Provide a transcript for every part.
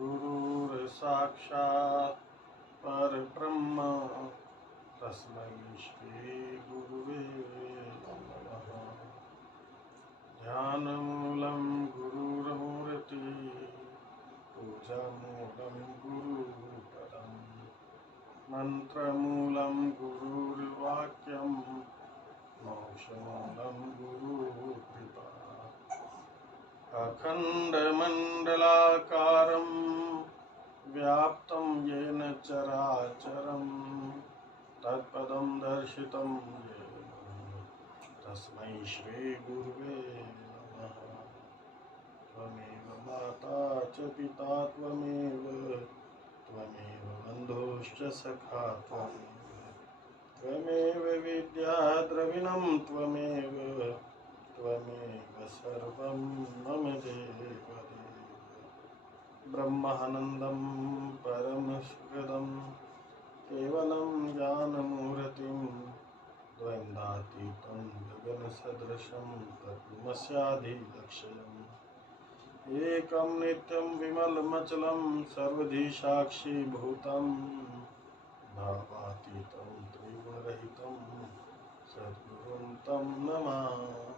गुरुर्साक्षात् परब्रह्म तस्मै श्री गुरुवे नमः। ध्यानमूलं गुरुर्मूर्ति पूजामूलं गुरुपदं मंत्रमूलं गुरुर्वाक्यं मोक्षमूलं गुरुकृपा। अखण्डमण्डलाकारं व्याप्तं येन चराचरं तत्पदं दर्शितं येन तस्मै श्री गुरुवे नमः। त्वमेव माता च पिता त्वमेव बन्धुश्च सखा त्वमेव विद्या द्रविणं त्वमेव सर्वं मम देव ब्रह्मानन्दं परमसुखदं केवलं ज्ञानमूर्तिं द्वन्द्वातीतं गगनसदृशं तत्त्वमस्याधिलक्ष्यम् एकं नित्यं विमलमचलं सर्वधी साक्षीभूतं भावातीतं त्रिगुणरहितं सद्गुरुं तं नमामि।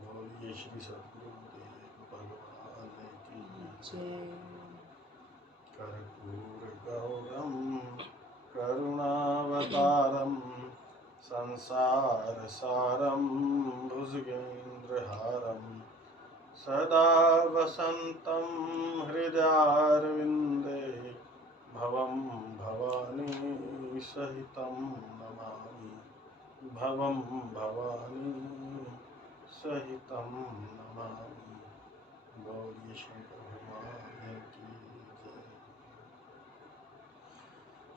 बोलिए श्री सद्गुरुदेव भगवान की जय। कर्पूरगौरं करुणावतारं संसारसारं भुजगेन्द्रहारं सदा वसन्तं हृदयारविन्दे भवं भवानी सहितं नमामि। भवं भवानी सहितं नमामि। बोलिए शंकर भगवान की जय।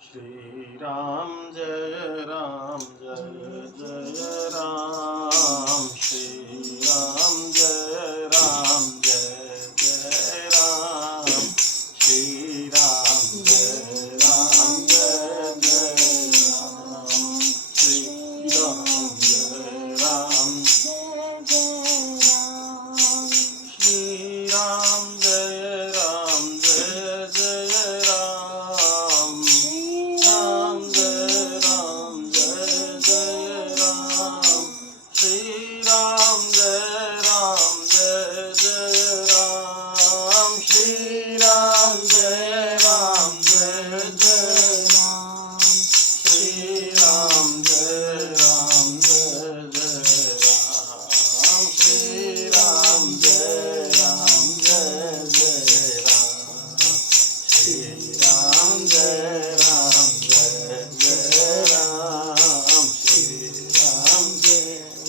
श्री राम जय जय राम। श्री राम जय जय राम। श्री राम जय जय राम। श्री राम जय श्री राम जय जय राम। राम जय जय राम। श्री राम जय जय राम। श्री राम जय जय राम। श्री राम जय जय राम। श्री राम जय जय राम। श्री राम जय जय राम। श्री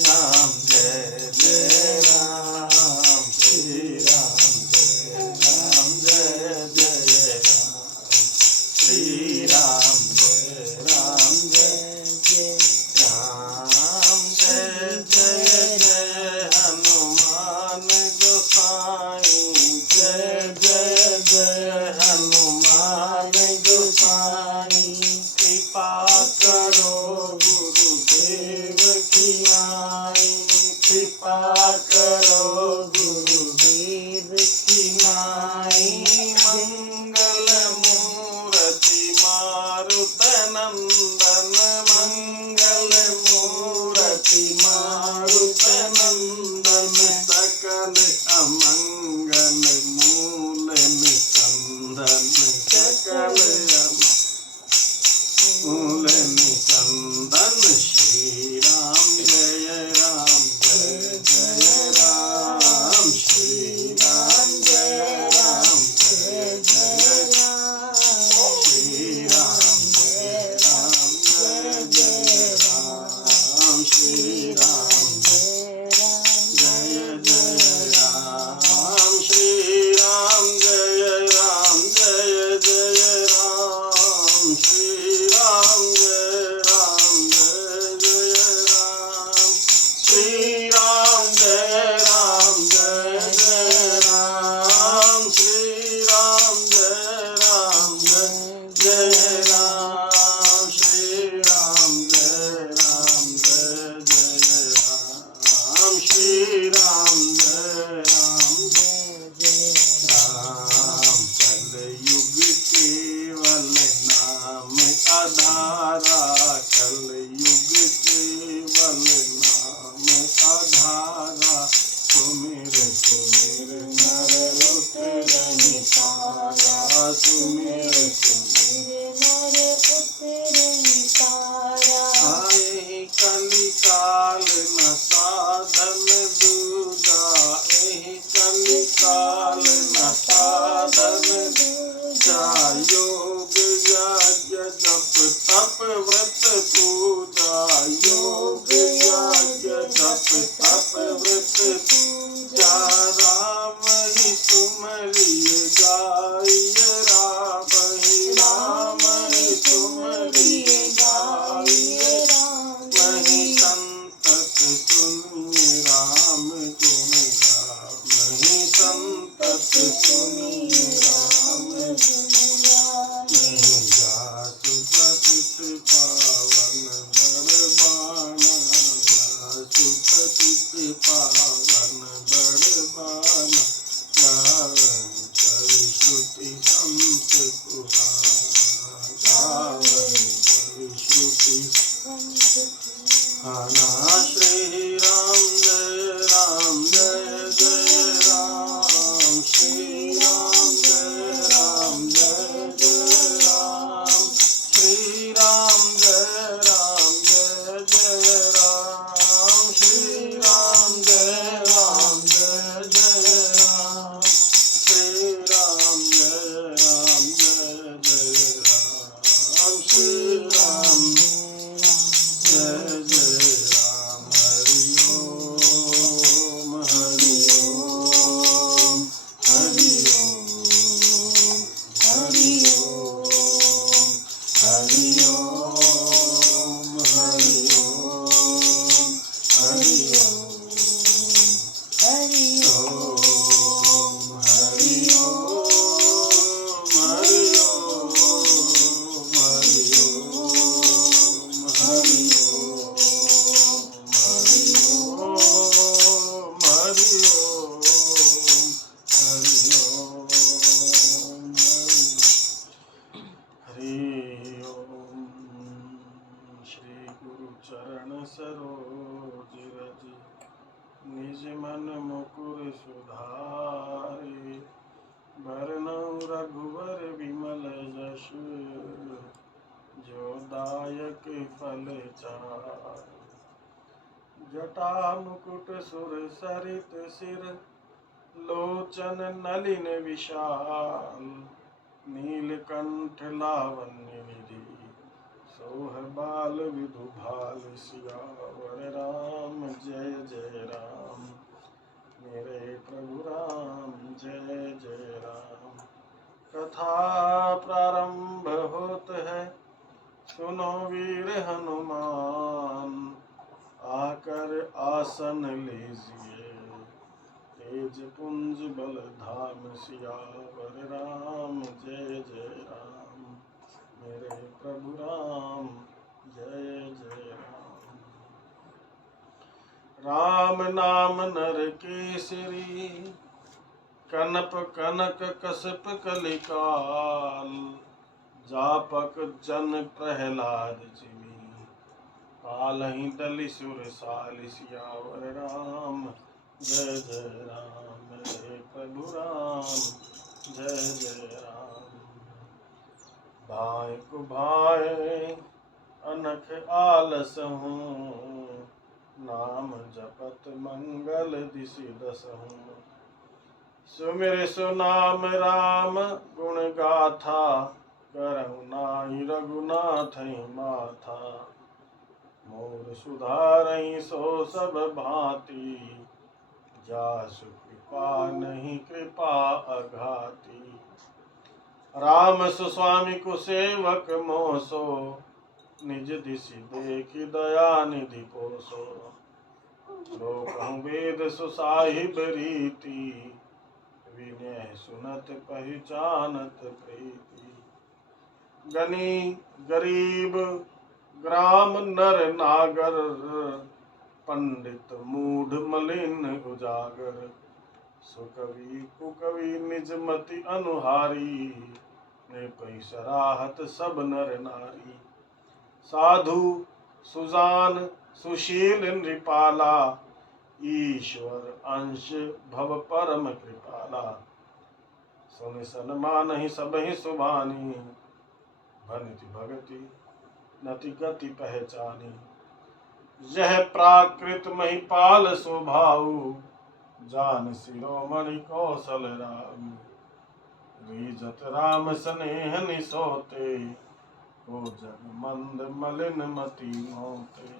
राम जय जय राम। श्री राम जय जय राम। श्री राम जय जय राम। जय जय हनुमान गोसाई। जय जय हनुमान गोसाई। कृपा करो गुरुदेव की नाई। कृपा करो गुरुदेव की नाई। मंगल मूर्ति मारुत नंदन। मंगल मूर्ति मारुत नंदन। सकल अमंगल मूल निकंदन। फल चार। जटा मुकुट सुर सरित सिर, लोचन नलिन विशाल। नीलकंठ लावण्य निधि, सोह बाल विधु भाल। सियावर राम जय जय राम, मेरे प्रभु राम जय जय राम। कथा प्रारंभ होत है, सुनो वीर हनुमान। आकर आसन लीजिए, तेज पुंज बल धाम। सियावर राम जय जय राम, मेरे प्रभु राम जय जय राम। राम नाम नर केसरी, कनप कनक कसप कलिकाल। जापक जन प्रहलाद जिमि, पालहि दलि सुरसाल। सियावर राम जय जय राम, मेरे प्रभु राम जय जय राम। भाई को भाई अनख आलस हूँ, नाम जपत मंगल दिसि दसहूँ। सुमिर सुनाम राम गुण गाथा, करहु नाहि रघुनाथ माथा। मोर सुधारहि सो सब भांति, जासु कृपा नहीं कृपा अघाती। राम सुस्वामी कुसेवक मोसो, निज दिसि देखि दया निधि पोसो। लोकहु वेद सुसाहिब रीति, विनय सुनत पहचानत प्रीति। गनी गरीब ग्राम नर नागर, पंडित मूढ़ मलिन उजागर। सुकवि कुकवि निज मति अनुहारी, नृपति सराहत सब नर नारी। साधु सुजान सुशील नृपाला, ईश्वर अंश भव परम कृपाला। सुन सन्मानहि सबहि सुभानी, भनिति भगति नति गति पहचानी। यह प्राकृत महिपाल स्वभाव, जान शिरोमणि कौशल राम। रीजत राम स्नेह निसोते, को जग मंद मलिन मति मोते।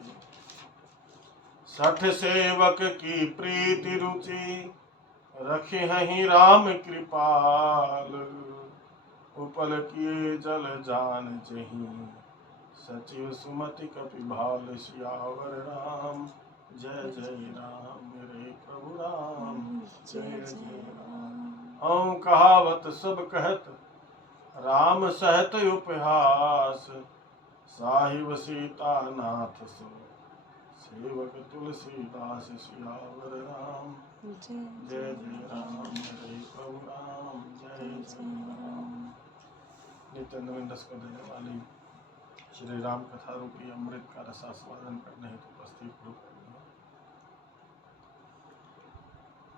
सठ सेवक की प्रीति रुचि, रखे हहीं राम कृपाल। उपल किए जल जान जहीं, सचिव सुमति कपि भाल। सियावर राम जय जय राम, मेरे प्रभु राम जय जय राम। हऊँ कहावत सब कहत, राम सहत उपहास। साहिब सीता नाथ सो, सेवक तुलसीदास। सियावर राम जय जय राम, मेरे प्रभु राम जय जय राम। नित्य नवीन रस को देने वाली श्री राम कथा रूपी अमृत का रसास्वादन करने हेतु उपस्थित रूप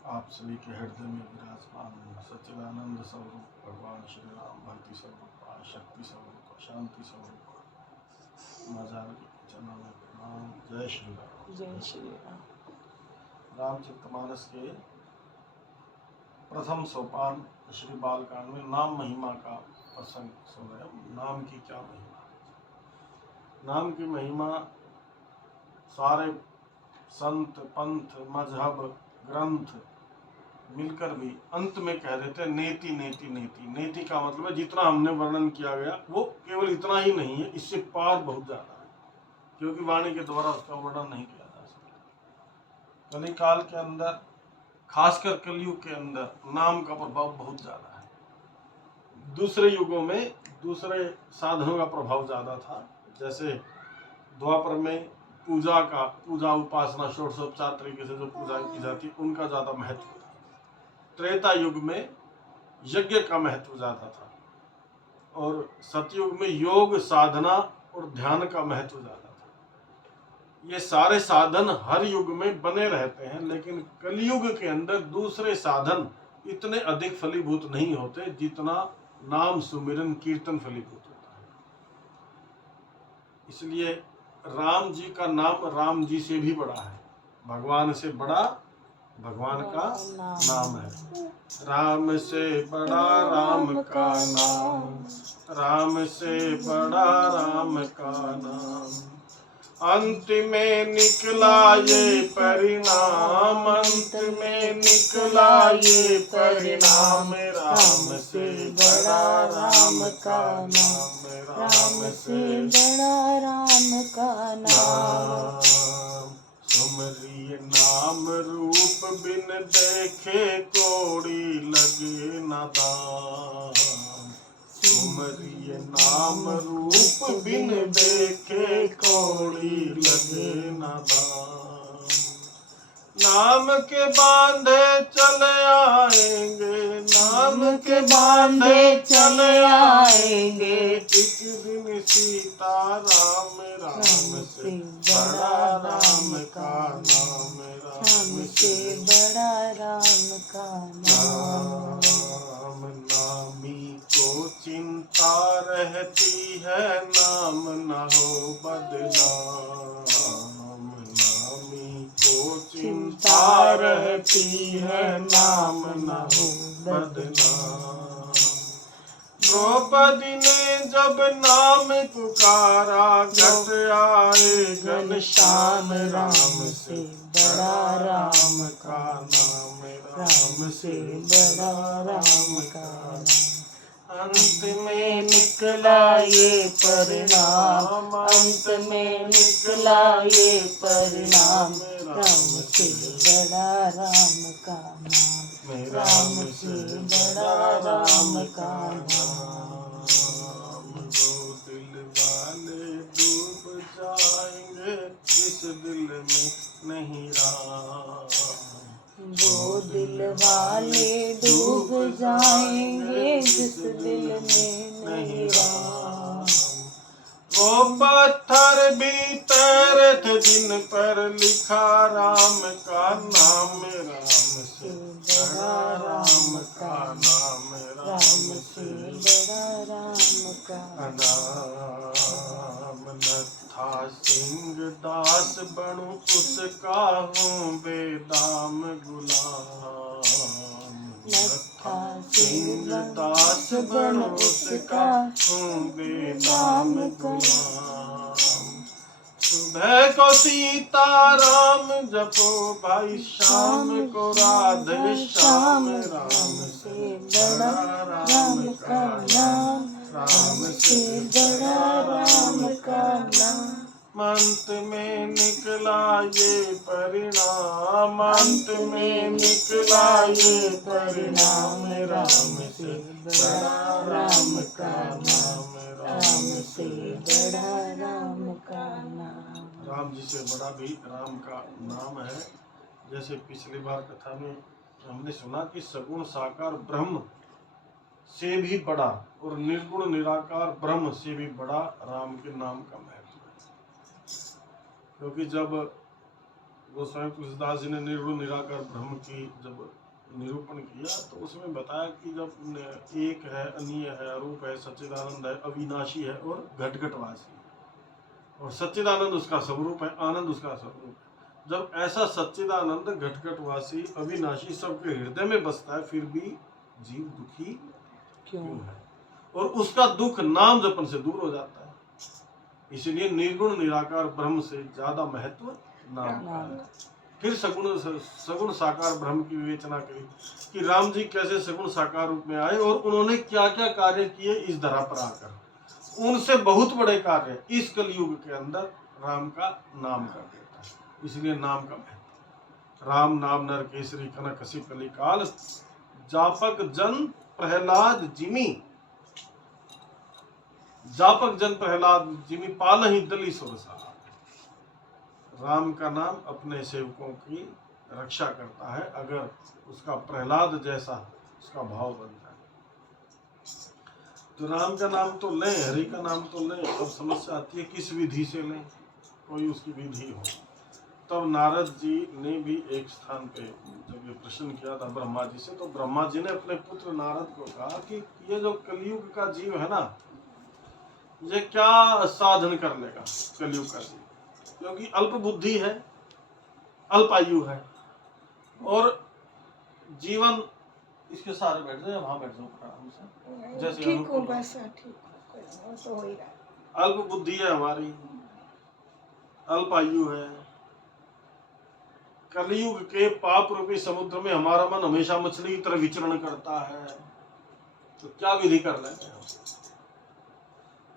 आप सभी के हृदय में विराजमान सच्चिदानंद स्वरूप भगवान श्री राम, भक्ति स्वरूप, शक्ति स्वरूप, शांति स्वरूप मां जानकी के चरणों में प्रणाम। जय श्री राम, जय श्री राम। रामचरितमानस के प्रथम सोपान श्री बालकांड में नाम महिमा का प्रसंग सुन रहे हैं। नाम की क्या महिमा? नाम की महिमा सारे संत पंथ मजहब ग्रंथ मिलकर भी अंत में कह देते हैं नेति नेति नेति। नेति का मतलब है जितना हमने वर्णन किया गया वो केवल इतना ही नहीं है, इससे पार बहुत ज्यादा है, क्योंकि वाणी के द्वारा उसका वर्णन नहीं किया जा सकता। कली काल के अंदर, खासकर कलयुग के अंदर नाम का प्रभाव बहुत ज्यादा है। दूसरे युगों में दूसरे साधनों का प्रभाव ज्यादा था। जैसे द्वापर में पूजा उपासना षोडशोपचार तरीके से जो पूजा की जाती उनका ज्यादा महत्व था। त्रेता युग में यज्ञ का महत्व ज्यादा था और सतयुग में योग साधना और ध्यान का महत्व ज्यादा था। ये सारे साधन हर युग में बने रहते हैं, लेकिन कलयुग के अंदर दूसरे साधन इतने अधिक फलीभूत नहीं होते जितना नाम सुमिरन कीर्तन फलीभूत होता है। इसलिए राम जी का नाम राम जी से भी बड़ा है, भगवान से बड़ा भगवान का नाम है। राम से बड़ा राम का नाम, राम से बड़ा राम का नाम। अंत में निकला ये परिणाम, अंत में निकला ये परिणाम, राम से बड़ा राम का नाम, राम से बड़ा राम का नाम। सुमरिय नाम रूप बिन देखे कोड़ी लगे न दाम, सुमरिय नाम रूप बिन देखे कोड़ी लगे न दाम। नाम के बांधे चले आएंगे, नाम के बांधे चले आएंगे, एक दिन सीता राम, राम से बड़ा राम का नाम, राम से बड़ा राम का नाम। नाम नामी को चिंता रहती है, नाम न हो बदनाम, नामी को चिंता रहती है, नाम न हो बदनाम। द्रौपदी ने जब नाम पुकारा, घट आए घनश्याम, राम से बड़ा राम का नाम, राम से बड़ा राम का नाम। अंत में निकला ये परिणाम, अंत में निकला ये परिणाम, राम से बड़ा राम का नाम, राम से बड़ा राम का नाम। दो दिल वाले डूब जाएंगे, जिस दिल में नहीं राम, वो दिल वाले डूब जाएंगे, जिस दिल में नहीं राम। वो पत्थर भी तैरे थे जिन पर लिखा राम का नाम, राम से बड़ा राम का नाम, राम से बड़ा राम का नाम। न था सिंह दास बनूं उसका हूँ बेदाम गुलाम, न था सिंह दास बनूं उसका हूँ बेदाम गुलाम। सुबह को सीता राम जपो भाई, शाम को राधे श्याम, राम से बड़ा राम का नाम, राम से बड़ा राम का नाम। अंत में निकला ये परिणाम, अंत में निकला ये परिणाम, राम से बड़ा राम का नाम, राम से बड़ा राम का नाम। राम जी से बड़ा भी राम का नाम है। जैसे पिछली बार कथा में हमने सुना कि सगुण साकार ब्रह्म से भी बड़ा और निर्गुण निराकार ब्रह्म से भी बड़ा राम के नाम का महत्व है। क्योंकि जब गोस्वामी तुलसीदास जी ने निर्गुण निराकार ब्रह्म की जब निरूपण किया तो उसमें बताया कि जब एक है, अनीय है, अरूप है, सच्चिदानंद है, अविनाशी है और घटघटवासी है, और सच्चिदानंद उसका स्वरूप है, आनंद उसका स्वरूप है। जब ऐसा सच्चिदानंद घटघटवासी अविनाशी सबके हृदय में बसता है, फिर भी जीव दुखी क्यों है? और उसका दुख नाम जपन से दूर हो जाता है। इसलिए निर्गुण निराकार ब्रह्म से ज्यादा महत्व नाम का है। फिर सगुण साकार ब्रह्म की विवेचना करी कि राम जी कैसे सगुण साकार रूप में आए और उन्होंने क्या क्या कार्य किए इस धरा पर आकर। उनसे बहुत बड़े कार्य इस कलयुग के अंदर राम का नाम कर देता है। इसलिए नाम का महत्व। राम नाम नर केसरी कनक कसी कलिकाल, जापक जन प्रहलाद जिमी, जापक जन प्रहलाद जिमी पाल ही दली सुरसा। राम का नाम अपने सेवकों की रक्षा करता है अगर उसका प्रहलाद जैसा उसका भाव बन जाए। तो राम का नाम तो लें, हरि का नाम तो लें, अब समस्या आती है किस विधि से लें, कोई उसकी विधि हो। तब नारद जी ने भी एक स्थान पे जब ये प्रश्न किया था ब्रह्मा जी से, तो ब्रह्मा जी ने अपने पुत्र नारद को कहा कि ये जो कलयुग का जीव है ना, ये क्या साधन कर लेगा कलयुग का जीव। क्योंकि अल्प बुद्धि है, अल्पायु है, और जीवन इसके सहारे बैठ जाए, वहां बैठ जाओ आराम से, जैसे ठीक हूँ, अनुकूल हो। बस ठीक हूँ, वो तो हो ही रहा है। अल्प बुद्धि है हमारी, अल्पायु है, कलयुग के पाप रूपी समुद्र में हमारा मन हमेशा मछली की तरह विचरण करता है, तो क्या विधि कर लेंगे हम।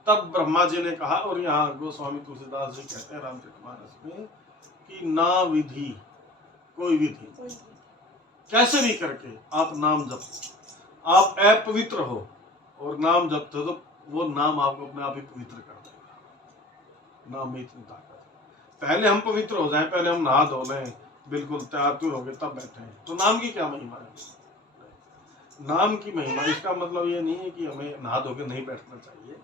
तब ब्रह्मा जी ने कहा, और यहाँ गोस्वामी तुलसीदास जी कहते हैं रामचरितमानस में कि ना विधि, कोई विधि कैसे भी करके आप नाम जपो, आप अपवित्र हो और नाम जपते हो तो वो नाम आपको अपने आप ही पवित्र कर देगा। नाम में इतनी ताकत है। पहले हम पवित्र हो जाएं, पहले हम नहा धो लें, बिल्कुल तैयार तुर हो गए, तब बैठे हैं, तो नाम की क्या महिमा है। नाम की महिमा, इसका मतलब ये नहीं है कि हमें नहा धो के नहीं बैठना चाहिए,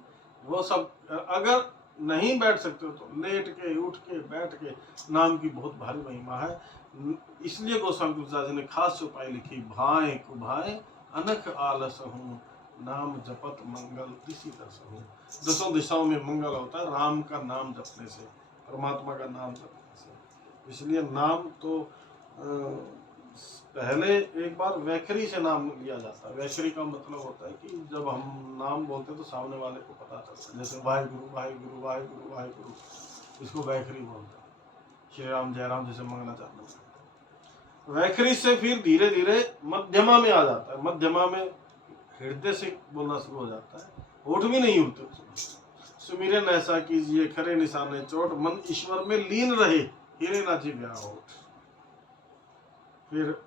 वो सब, अगर नहीं बैठ सकते हो तो लेट के, उठ के, बैठ के, नाम की बहुत भारी महिमा है। इसलिए गोस्वामी तुलसीदास जी ने खास उपाय लिखी, भाए कुभाए अनख आलस हूँ, नाम जपत मंगल दिशि दस हूँ। दसों दिशाओं में मंगल होता है राम का नाम जपने से, परमात्मा का नाम जपने से। इसलिए नाम तो पहले एक बार वैखरी से नाम लिया जाता है। वैखरी का मतलब होता है कि जब हम नाम बोलते हैं तो सामने वाले को पता चलता है, जैसे वाहेगुरु वाहेगुरु वाहेगुरु वाहेगुरु, इसको वैखरी बोलते हैं। श्री राम जय राम जैसे मंगलाचरण करते हैं। वैखरी से फिर धीरे धीरे मध्यमा में आ जाता है। मध्यमा में हृदय से बोलना शुरू हो जाता है, होठ भी नहीं उठते। सुमिरन ऐसा कीजिए खरे निशाने चोट, मन ईश्वर में लीन रहे हीरे ना जिव्या होठ। फिर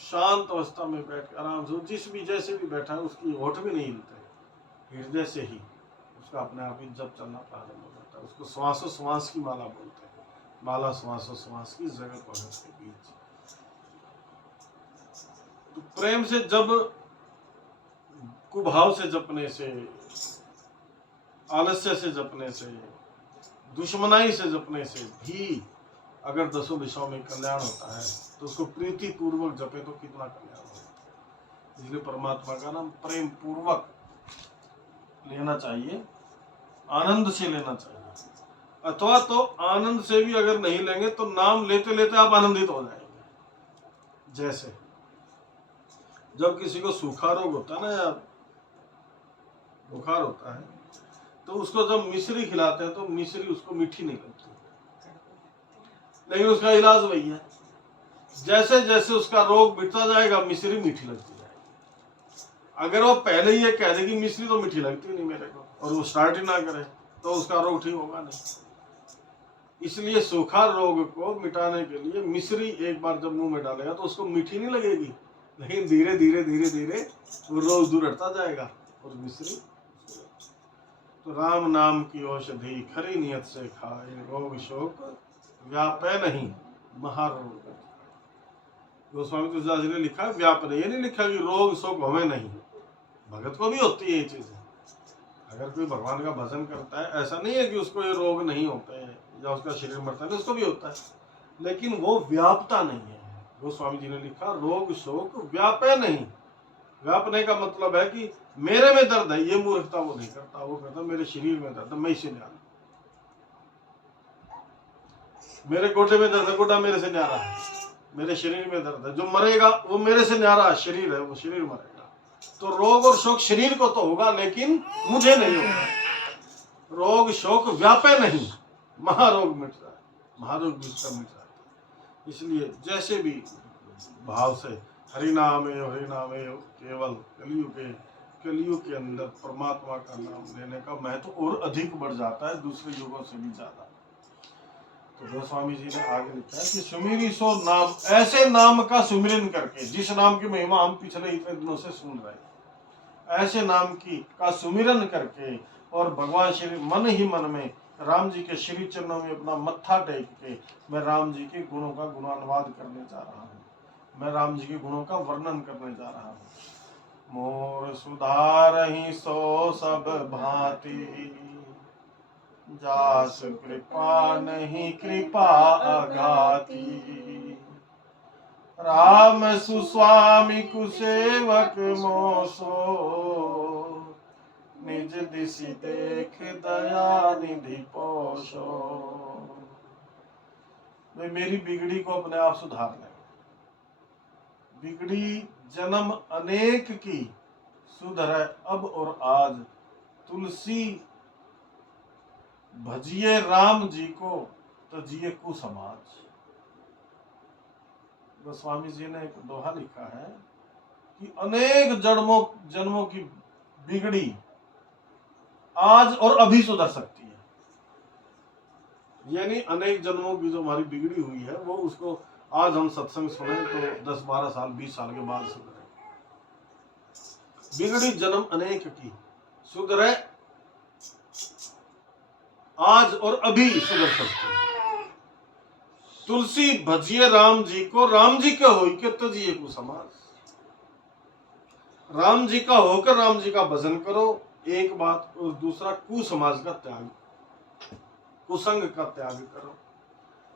शांत अवस्था में बैठ आराम से, जिस भी जैसे भी बैठा है उसकी होठ भी नहीं हिलते, हृदय से ही उसका अपने आप ही जब चलना प्रारंभ हो जाता है। उसको श्वासों श्वास की माला बोलते हैं, माला श्वासों श्वास की जगत भगत के बीच। तो प्रेम से जब, कुभाव से जपने से, आलस्य से जपने से, दुश्मनाई से जपने से भी अगर दसों दिशाओं में कल्याण होता है तो उसको प्रीति पूर्वक जपे तो कितना कल्याण होगा। इसलिए परमात्मा का नाम प्रेम पूर्वक लेना चाहिए, आनंद से लेना चाहिए। अथवा तो आनंद से भी अगर नहीं लेंगे तो नाम लेते लेते आप आनंदित हो जाएंगे। जैसे जब किसी को सूखा रोग होता है ना, या बुखार होता है, तो उसको जब मिश्री खिलाते हैं तो मिश्री उसको मीठी नहीं लगती, लेकिन उसका इलाज वही है। जैसे जैसे उसका रोग मिटता जाएगा मिश्री मीठी लगती जाएगी। अगर वो पहले ही ये कह दे कि मिश्री तो मीठी लगती नहीं मेरे को, और वो स्टार्ट ही ना करे, तो उसका रोग ठीक होगा नहीं। इसलिए सूखा रोग को मिटाने के लिए मिश्री एक बार जब मुंह में डालेगा तो उसको मीठी नहीं लगेगी, लेकिन धीरे धीरे धीरे धीरे वो रोग दूर हटता जाएगा। और मिश्री, तो राम नाम की औषधि खरी नियत से खाए, रोग शोक व्यापे नहीं महारोग। गोस्वामी तुलसीदास जी ने लिखा व्यापन, ये नहीं लिखा कि रोग शोक हमें नहीं, भगत को भी होती है ये चीजें। अगर कोई भगवान का भजन करता है, ऐसा नहीं है कि उसको ये रोग नहीं होते हैं या उसका शरीर मरता है, उसको भी होता है, लेकिन वो व्यापता नहीं है। गोस्वामी जी ने लिखा रोग शोक व्यापे नहीं। व्यापने का मतलब है कि मेरे में दर्द है, ये मूर्खता वो नहीं करता, वो कहता मेरे शरीर में दर्द है, मैं इसे न्यारा, मेरे गोडे में दर्द है, गोडा मेरे से न्यारा है, मेरे शरीर में दर्द है, जो मरेगा वो मेरे से न्यारा शरीर है, वो शरीर मरेगा। तो रोग और शोक शरीर को तो होगा लेकिन मुझे नहीं होगा। रोग शोक व्यापे नहीं, महारोग मिट जाए, महारोग मिट जाए। इसलिए जैसे भी भाव से हरिनाम केवल कलयुग के अंदर परमात्मा का नाम लेने का महत्व और अधिक बढ़ जाता है, दूसरे युगों से भी ज्यादा। तो गोस्वामी जी ने आगे लिखा है कि सुमिरी सो नाम, ऐसे नाम का सुमिरन करके, जिस नाम की महिमा हम पिछले इतने दिनों से सुन रहे हैं, ऐसे नाम की का सुमिरन करके और भगवान श्री मन ही मन में राम जी के श्री चरणों में अपना मत्था टेक के मैं राम जी के गुणों का गुणानुवाद करने जा रहा हूँ, मैं राम जी के गुणों का वर्णन करने जा रहा हूँ। मोर सुधारहि सो सब भांति, जास कृपा नहीं कृपा अघाती, राम सुस्वामी कुसेवक मोसो, निज दिशि देख दया निधि पोषो। वे मेरी बिगड़ी को अपने आप सुधार लेंगे। बिगड़ी जन्म अनेक की, सुधरे अब और आज, तुलसी भजिए राम जी को, तजिए कुसमाज। गोस्वामी जी ने एक दोहा लिखा है कि अनेक जन्मों की बिगड़ी आज और अभी सुधर सकती है। यानी अनेक जन्मों की जो हमारी बिगड़ी हुई है वो उसको आज हम सत्संग सुने तो 10-12 साल 20 साल के बाद सुधरे। बिगड़ी जन्म अनेक की, सुधरे आज और अभी सुधर सकते हैं। तुलसी भजिए राम जी को, राम जी के हो के तजिए कुसमाज। राम जी का होकर राम जी का भजन करो, एक बात, और दूसरा कुसमाज का त्याग, कुसंग का त्याग करो।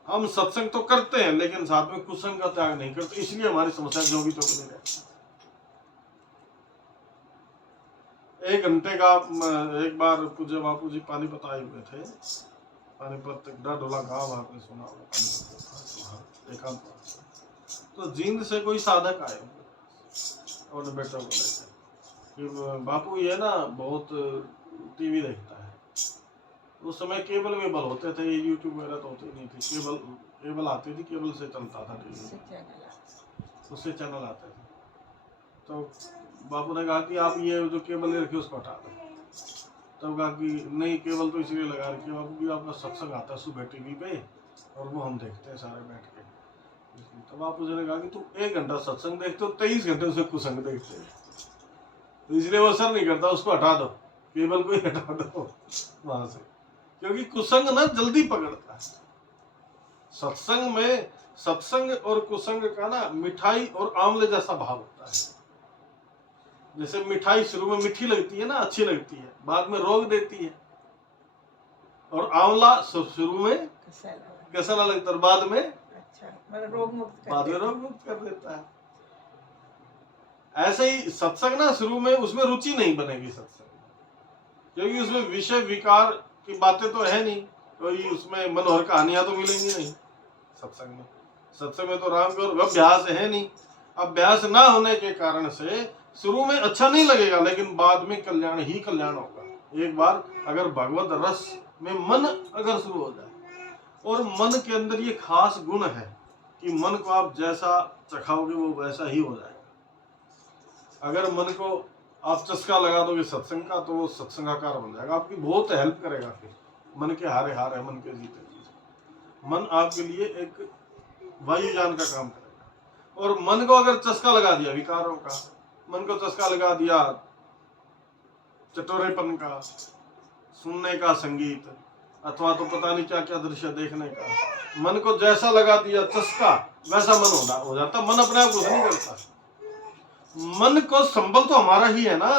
हम सत्संग तो करते हैं लेकिन साथ में कुसंग का त्याग नहीं करते, इसलिए हमारी समस्या जो भी तो बनी रहती। 1 घंटे का एक बार पूज्य बापू जी पानीपत आए हुए थे। पानीपत डोला गांव आपने सुना होगा, पानीपत एकांत। तो जींद से कोई साधक आए और बेटा को लेकर कि बापू ये ना बहुत टीवी देखता है। उस समय केबल वेबल होते थे, यूट्यूब वगैरह तो होते नहीं थे। केबल आती थी, केबल से चलता था टीवी, उससे चैनल आते थे। तो बापू ने कहा कि आप ये जो केबल रखी उसको हटा दें। तब कहा कि नहीं, केबल तो इसलिए लगा रखी है बापू कि आपका सत्संग आता है सुबह टीवी पे और वो हम देखते हैं सारे बैठ के। तो बापू जी ने कहा कि तुम 1 घंटा सत्संग देखते हो, 23 घंटे उसे कुसंग देखते हैं, तो इसलिए वो असर नहीं करता, उसको हटा दो, केबल को ही हटा दो वहां से, क्योंकि कुसंग ना जल्दी पकड़ता है। सत्संग और कुसंग का ना मिठाई और आंवले जैसा भाव होता है। जैसे मिठाई शुरू में मीठी लगती है ना, अच्छी लगती है, बाद में रोग देती है, और आंवला शुरू में कैसा लगता है, बाद में रोग मुक्त कर देता है। ऐसे ही सत्संग ना शुरू में उसमें रुचि नहीं बनेगी सत्संग, क्योंकि उसमें विषय विकार की बातें तो है नहीं, कोई उसमें मनोहर कहानियां तो मिलेंगी नहीं सत्संग में तो राम का अभ्यास है नहीं। अभ्यास ना होने के कारण से शुरू में अच्छा नहीं लगेगा, लेकिन बाद में कल्याण ही कल्याण होगा। एक बार अगर भगवत रस में मन अगर शुरू हो जाए, और मन के अंदर ये खास गुण है कि मन को आप जैसा चखाओगे वो वैसा ही हो जाएगा। अगर मन को आप चस्का लगा दोगे सत्संग का, तो वो सत्संगाकार बन जाएगा, आपकी बहुत हेल्प करेगा। फिर मन के हारे हार है, मन के जीते जीते। मन आपके लिए एक वायुयान का काम करेगा। और मन को अगर चस्का लगा दिया विकारों का, मन को चस्का लगा दिया चटोरेपन का, सुनने का संगीत, अथवा तो पता नहीं क्या क्या दृश्य देखने का, मन को जैसा लगा दिया चस्का वैसा मन हो जाता। मन अपने आप कुछ नहीं करता। मन को संबल तो हमारा ही है ना।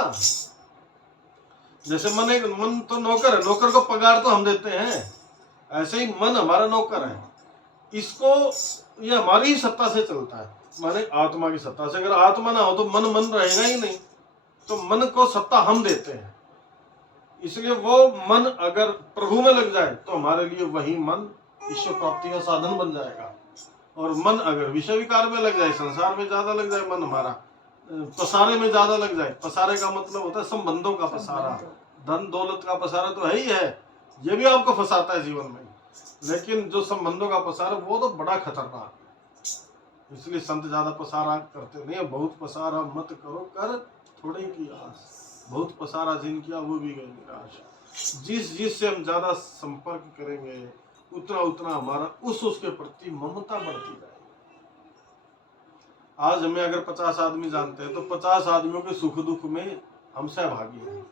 जैसे मन तो नौकर है, नौकर को पगार तो हम देते हैं, ऐसे ही मन हमारा नौकर है। इसको ये हमारी ही सत्ता से चलता है, माने आत्मा की सत्ता से। अगर आत्मा ना हो तो मन रहेगा ही नहीं। तो मन को सत्ता हम देते हैं, इसलिए वो मन अगर प्रभु में लग जाए तो हमारे लिए वही मन ईश्वर प्राप्ति का साधन बन जाएगा। और मन अगर विषय विकार में लग जाए, संसार में ज्यादा लग जाए, मन हमारा पसारे में ज्यादा लग जाए। पसारे का मतलब होता है संबंधों का पसारा, धन दौलत का पसारा तो है ही है, ये भी आपको फंसाता है जीवन में। लेकिन जो संबंधों का पसारा वो तो बड़ा खतरनाक है। इसलिए संत ज्यादा पसारा करते नहीं है। बहुत पसारा मत करो कर थोड़े की आस, बहुत पसारा जिन किया वो भी गए निराश। जिस से हम ज्यादा संपर्क करेंगे उतना हमारा उसके प्रति ममता बढ़ती जाएगी। आज हमें अगर 50 आदमी जानते हैं तो 50 आदमियों के सुख दुख में हम सहभागी हैं।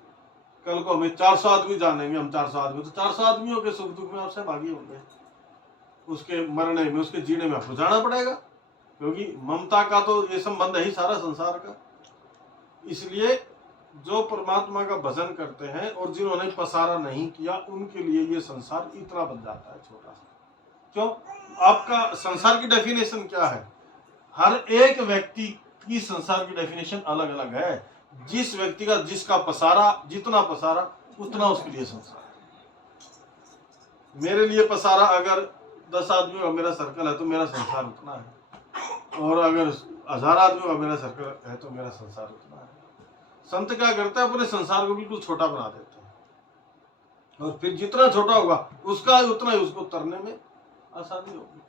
कल को हमें 400 आदमी जानेंगे, हम 400 आदमी, तो 400 आदमियों के सुख दुख में आप सहभागी होंगे। उसके मरने में, उसके जीने में आपको जाना पड़ेगा, क्योंकि ममता का तो ये संबंध है ही सारा संसार का। इसलिए जो परमात्मा का भजन करते हैं और जिन्होंने पसारा नहीं किया, उनके लिए ये संसार इतना बन जाता है छोटा सा। क्यों? आपका संसार की डेफिनेशन क्या है? हर एक व्यक्ति की संसार की डेफिनेशन अलग अलग है। जिस व्यक्ति का जिसका पसारा, जितना पसारा उतना उसके लिए संसार। मेरे लिए पसारा अगर 10 आदमी का मेरा सर्कल है तो मेरा संसार उतना है, और अगर 1000 आदमी का मेरा सर्कल है तो मेरा संसार उतना है। संत क्या करता है, अपने संसार को बिल्कुल छोटा बना देता है, और फिर जितना छोटा होगा उसका उतना ही उसको तरने में आसानी होगी।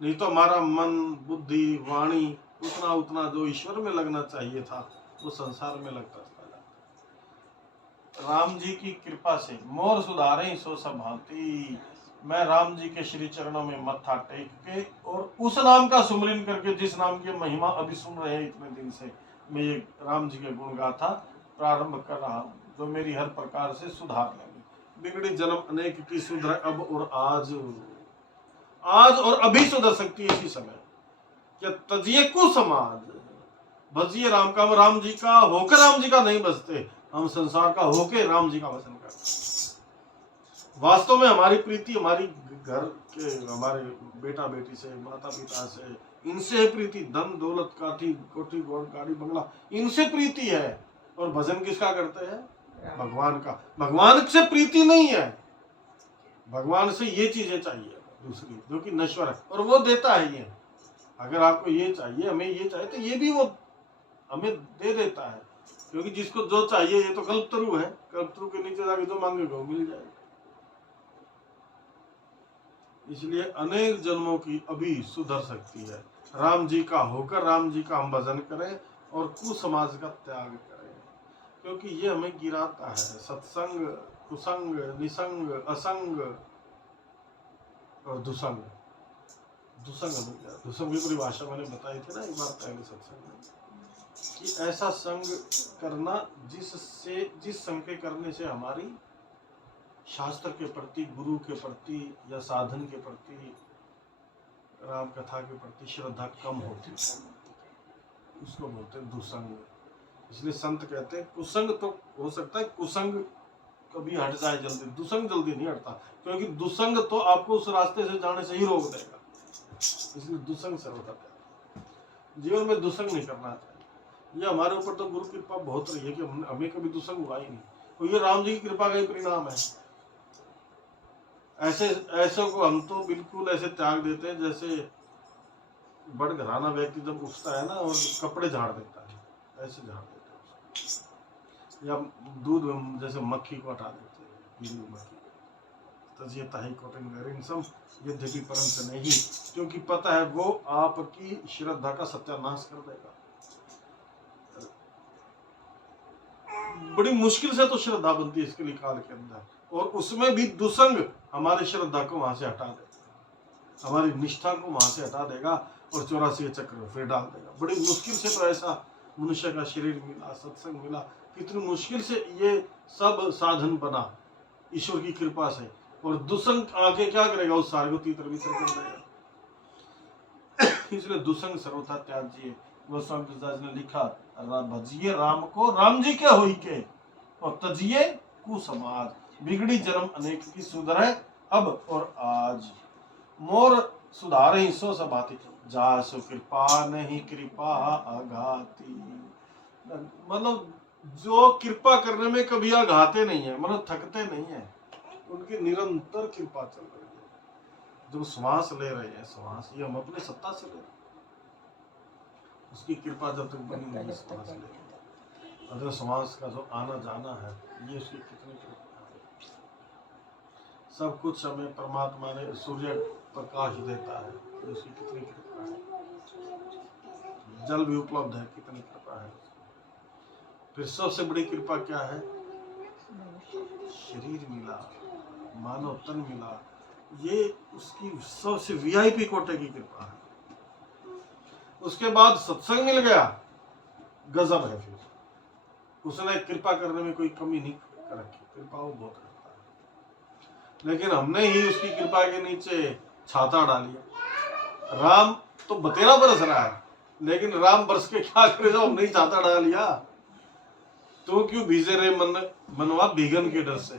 नहीं तो हमारा मन, बुद्धि, वाणी उतना उतना जो ईश्वर में लगना चाहिए था वो संसार में लगता चला जाता। राम जी की कृपा से मोर सुधारे सो सब भांति, मैं राम जी के श्री चरणों में मत्था टेक के और उस नाम का सुमरन करके, जिस नाम की महिमा अभी सुन रहे हैं इतने दिन से, मैं ये राम जी के गुण गाथा प्रारंभ कर रहा हूँ, जो मेरी हर प्रकार से सुधार लेंगे। बिगड़ी जन्म अनेक की सुधर अब और आज, आज और अभी सुधर सकती है इसी समय। क्या तजिए कुसमाज, भजिए राम का। हम राम जी का होकर राम जी का नहीं बसते, हम संसार का होके राम जी का वचन करते। वास्तव में हमारी प्रीति हमारी घर के, हमारे बेटा बेटी से, माता पिता से, इनसे है प्रीति। धन दौलत काठी कोठी गोड़ गाड़ी बंगला, इनसे प्रीति है। और भजन किसका करते हैं? भगवान का। भगवान से प्रीति नहीं है, भगवान से ये चीजें चाहिए दूसरी जो कि नश्वर है, और वो देता है ये। अगर आपको ये चाहिए, हमें ये चाहिए, तो ये भी वो हमें दे देता है, क्योंकि जिसको जो चाहिए, ये तो कल्पतरु है, कल्पतरु के नीचे जाके जो मांगेगा वो मिल जाएगा। इसलिए अनेक जन्मों की अभी सुधर सकती है। राम जी का होकर राम जी का हम भजन करें और कुसमाज का त्याग करें, क्योंकि ये हमें गिराता है। सत्संग, कुसंग, निसंग, असंग और दुसंग। दुसंग की परिभाषा मैंने बताई थी ना एक बार पहले सत्संग में, कि ऐसा संग करना जिस संग के करने से हमारी शास्त्र के प्रति, गुरु के प्रति या साधन के प्रति, राम कथा के प्रति श्रद्धा कम होती है, उसको बोलते हैं दुसंग। इसलिए संत कहते हैं कुसंग तो हो सकता है, कुसंग कभी हट जाए जल्दी, दुसंग जल्दी नहीं हटता, क्योंकि दुसंग तो आपको उस रास्ते से जाने से ही रोक देगा। इसलिए दुसंग सर्वथा जीवन में दुसंग नहीं करना चाहिए। ये हमारे ऊपर तो गुरु कृपा बहुत रही है कि हमें कभी दुसंग हुआ ही नहीं, तो ये राम जी की कृपा का ही परिणाम है। ऐसे को हम तो बिल्कुल ऐसे त्याग देते हैं जैसे बड़ घराना व्यक्ति जब उठता है ना और कपड़े झाड़ देता है, ऐसे झाड़ देते हैं। या दूध जैसे मक्खी को हटा देते हैं, पीली मक्खी। तजियता ही कॉटन वेयरिंग सम यद्यपि परम से नहीं, क्योंकि पता है वो आपकी श्रद्धा का सत्यानाश कर देगा। बड़ी मुश्किल से तो श्रद्धा बनती है इसके लिए काल के अंदर, और उसमें भी दुसंग हमारी श्रद्धा को वहां से हटा देगा, हमारी निष्ठा को वहां से हटा देगा और 84 चक्र में फिर डाल देगा। बड़ी मुश्किल से तो ऐसा मनुष्य का शरीर मिला, सत्संग मिला, कितनी मुश्किल से ये सब साधन बना ईश्वर की कृपा से, और दुसंग आके क्या करेगा, उस सारे को तीतर भीतर कर देगा। इसलिए दुसंग सर्वथा त्याज्य। गोस्वामी तुलसीदास ने लिखा, भजिए राम को राम जी के होई के, और तजिए कुसमाज, बिगड़ी जन्म अनेक की सुधरे अब और आज। मोर सुधारे सो सभाति, जासु कृपा नहीं कृपा आघाती। मतलब जो कृपा करने में कभी आघाते नहीं है, मतलब थकते नहीं है, उनकी निरंतर कृपा चल रही है। जो श्वास ले रहे हैं, श्वास ये हम अपने सत्ता से ले रहे हैं, उसकी कृपा जब तक बनी नहीं, श्वास ले रहे हैं। अगर श्वास का जो आना जाना है, ये उसकी कितनी कृपा है। सब कुछ हमें परमात्मा ने सूर्य प्रकाश देता है, ये उसकी कितनी कृपा है। जल भी उपलब्ध है, कितनी कृपा है। फिर सबसे बड़ी कृपा क्या है, शरीर मिला, मानव तन मिला, ये उसकी सबसे वीआईपी कोटे की कृपा है। उसके बाद सत्संग मिल गया, गजब है। फिर उसने कृपा करने में कोई कमी नहीं रखी, कृपा वो बहुत करता है। लेकिन हमने ही उसकी कृपा के नीचे छाता डालिया। राम तो बतेरा बरस रहा है, लेकिन राम बरस के क्या करे जब हमने ही छाता डाल लिया। तू क्यों भीजे रे मनवा भीगन के डर से,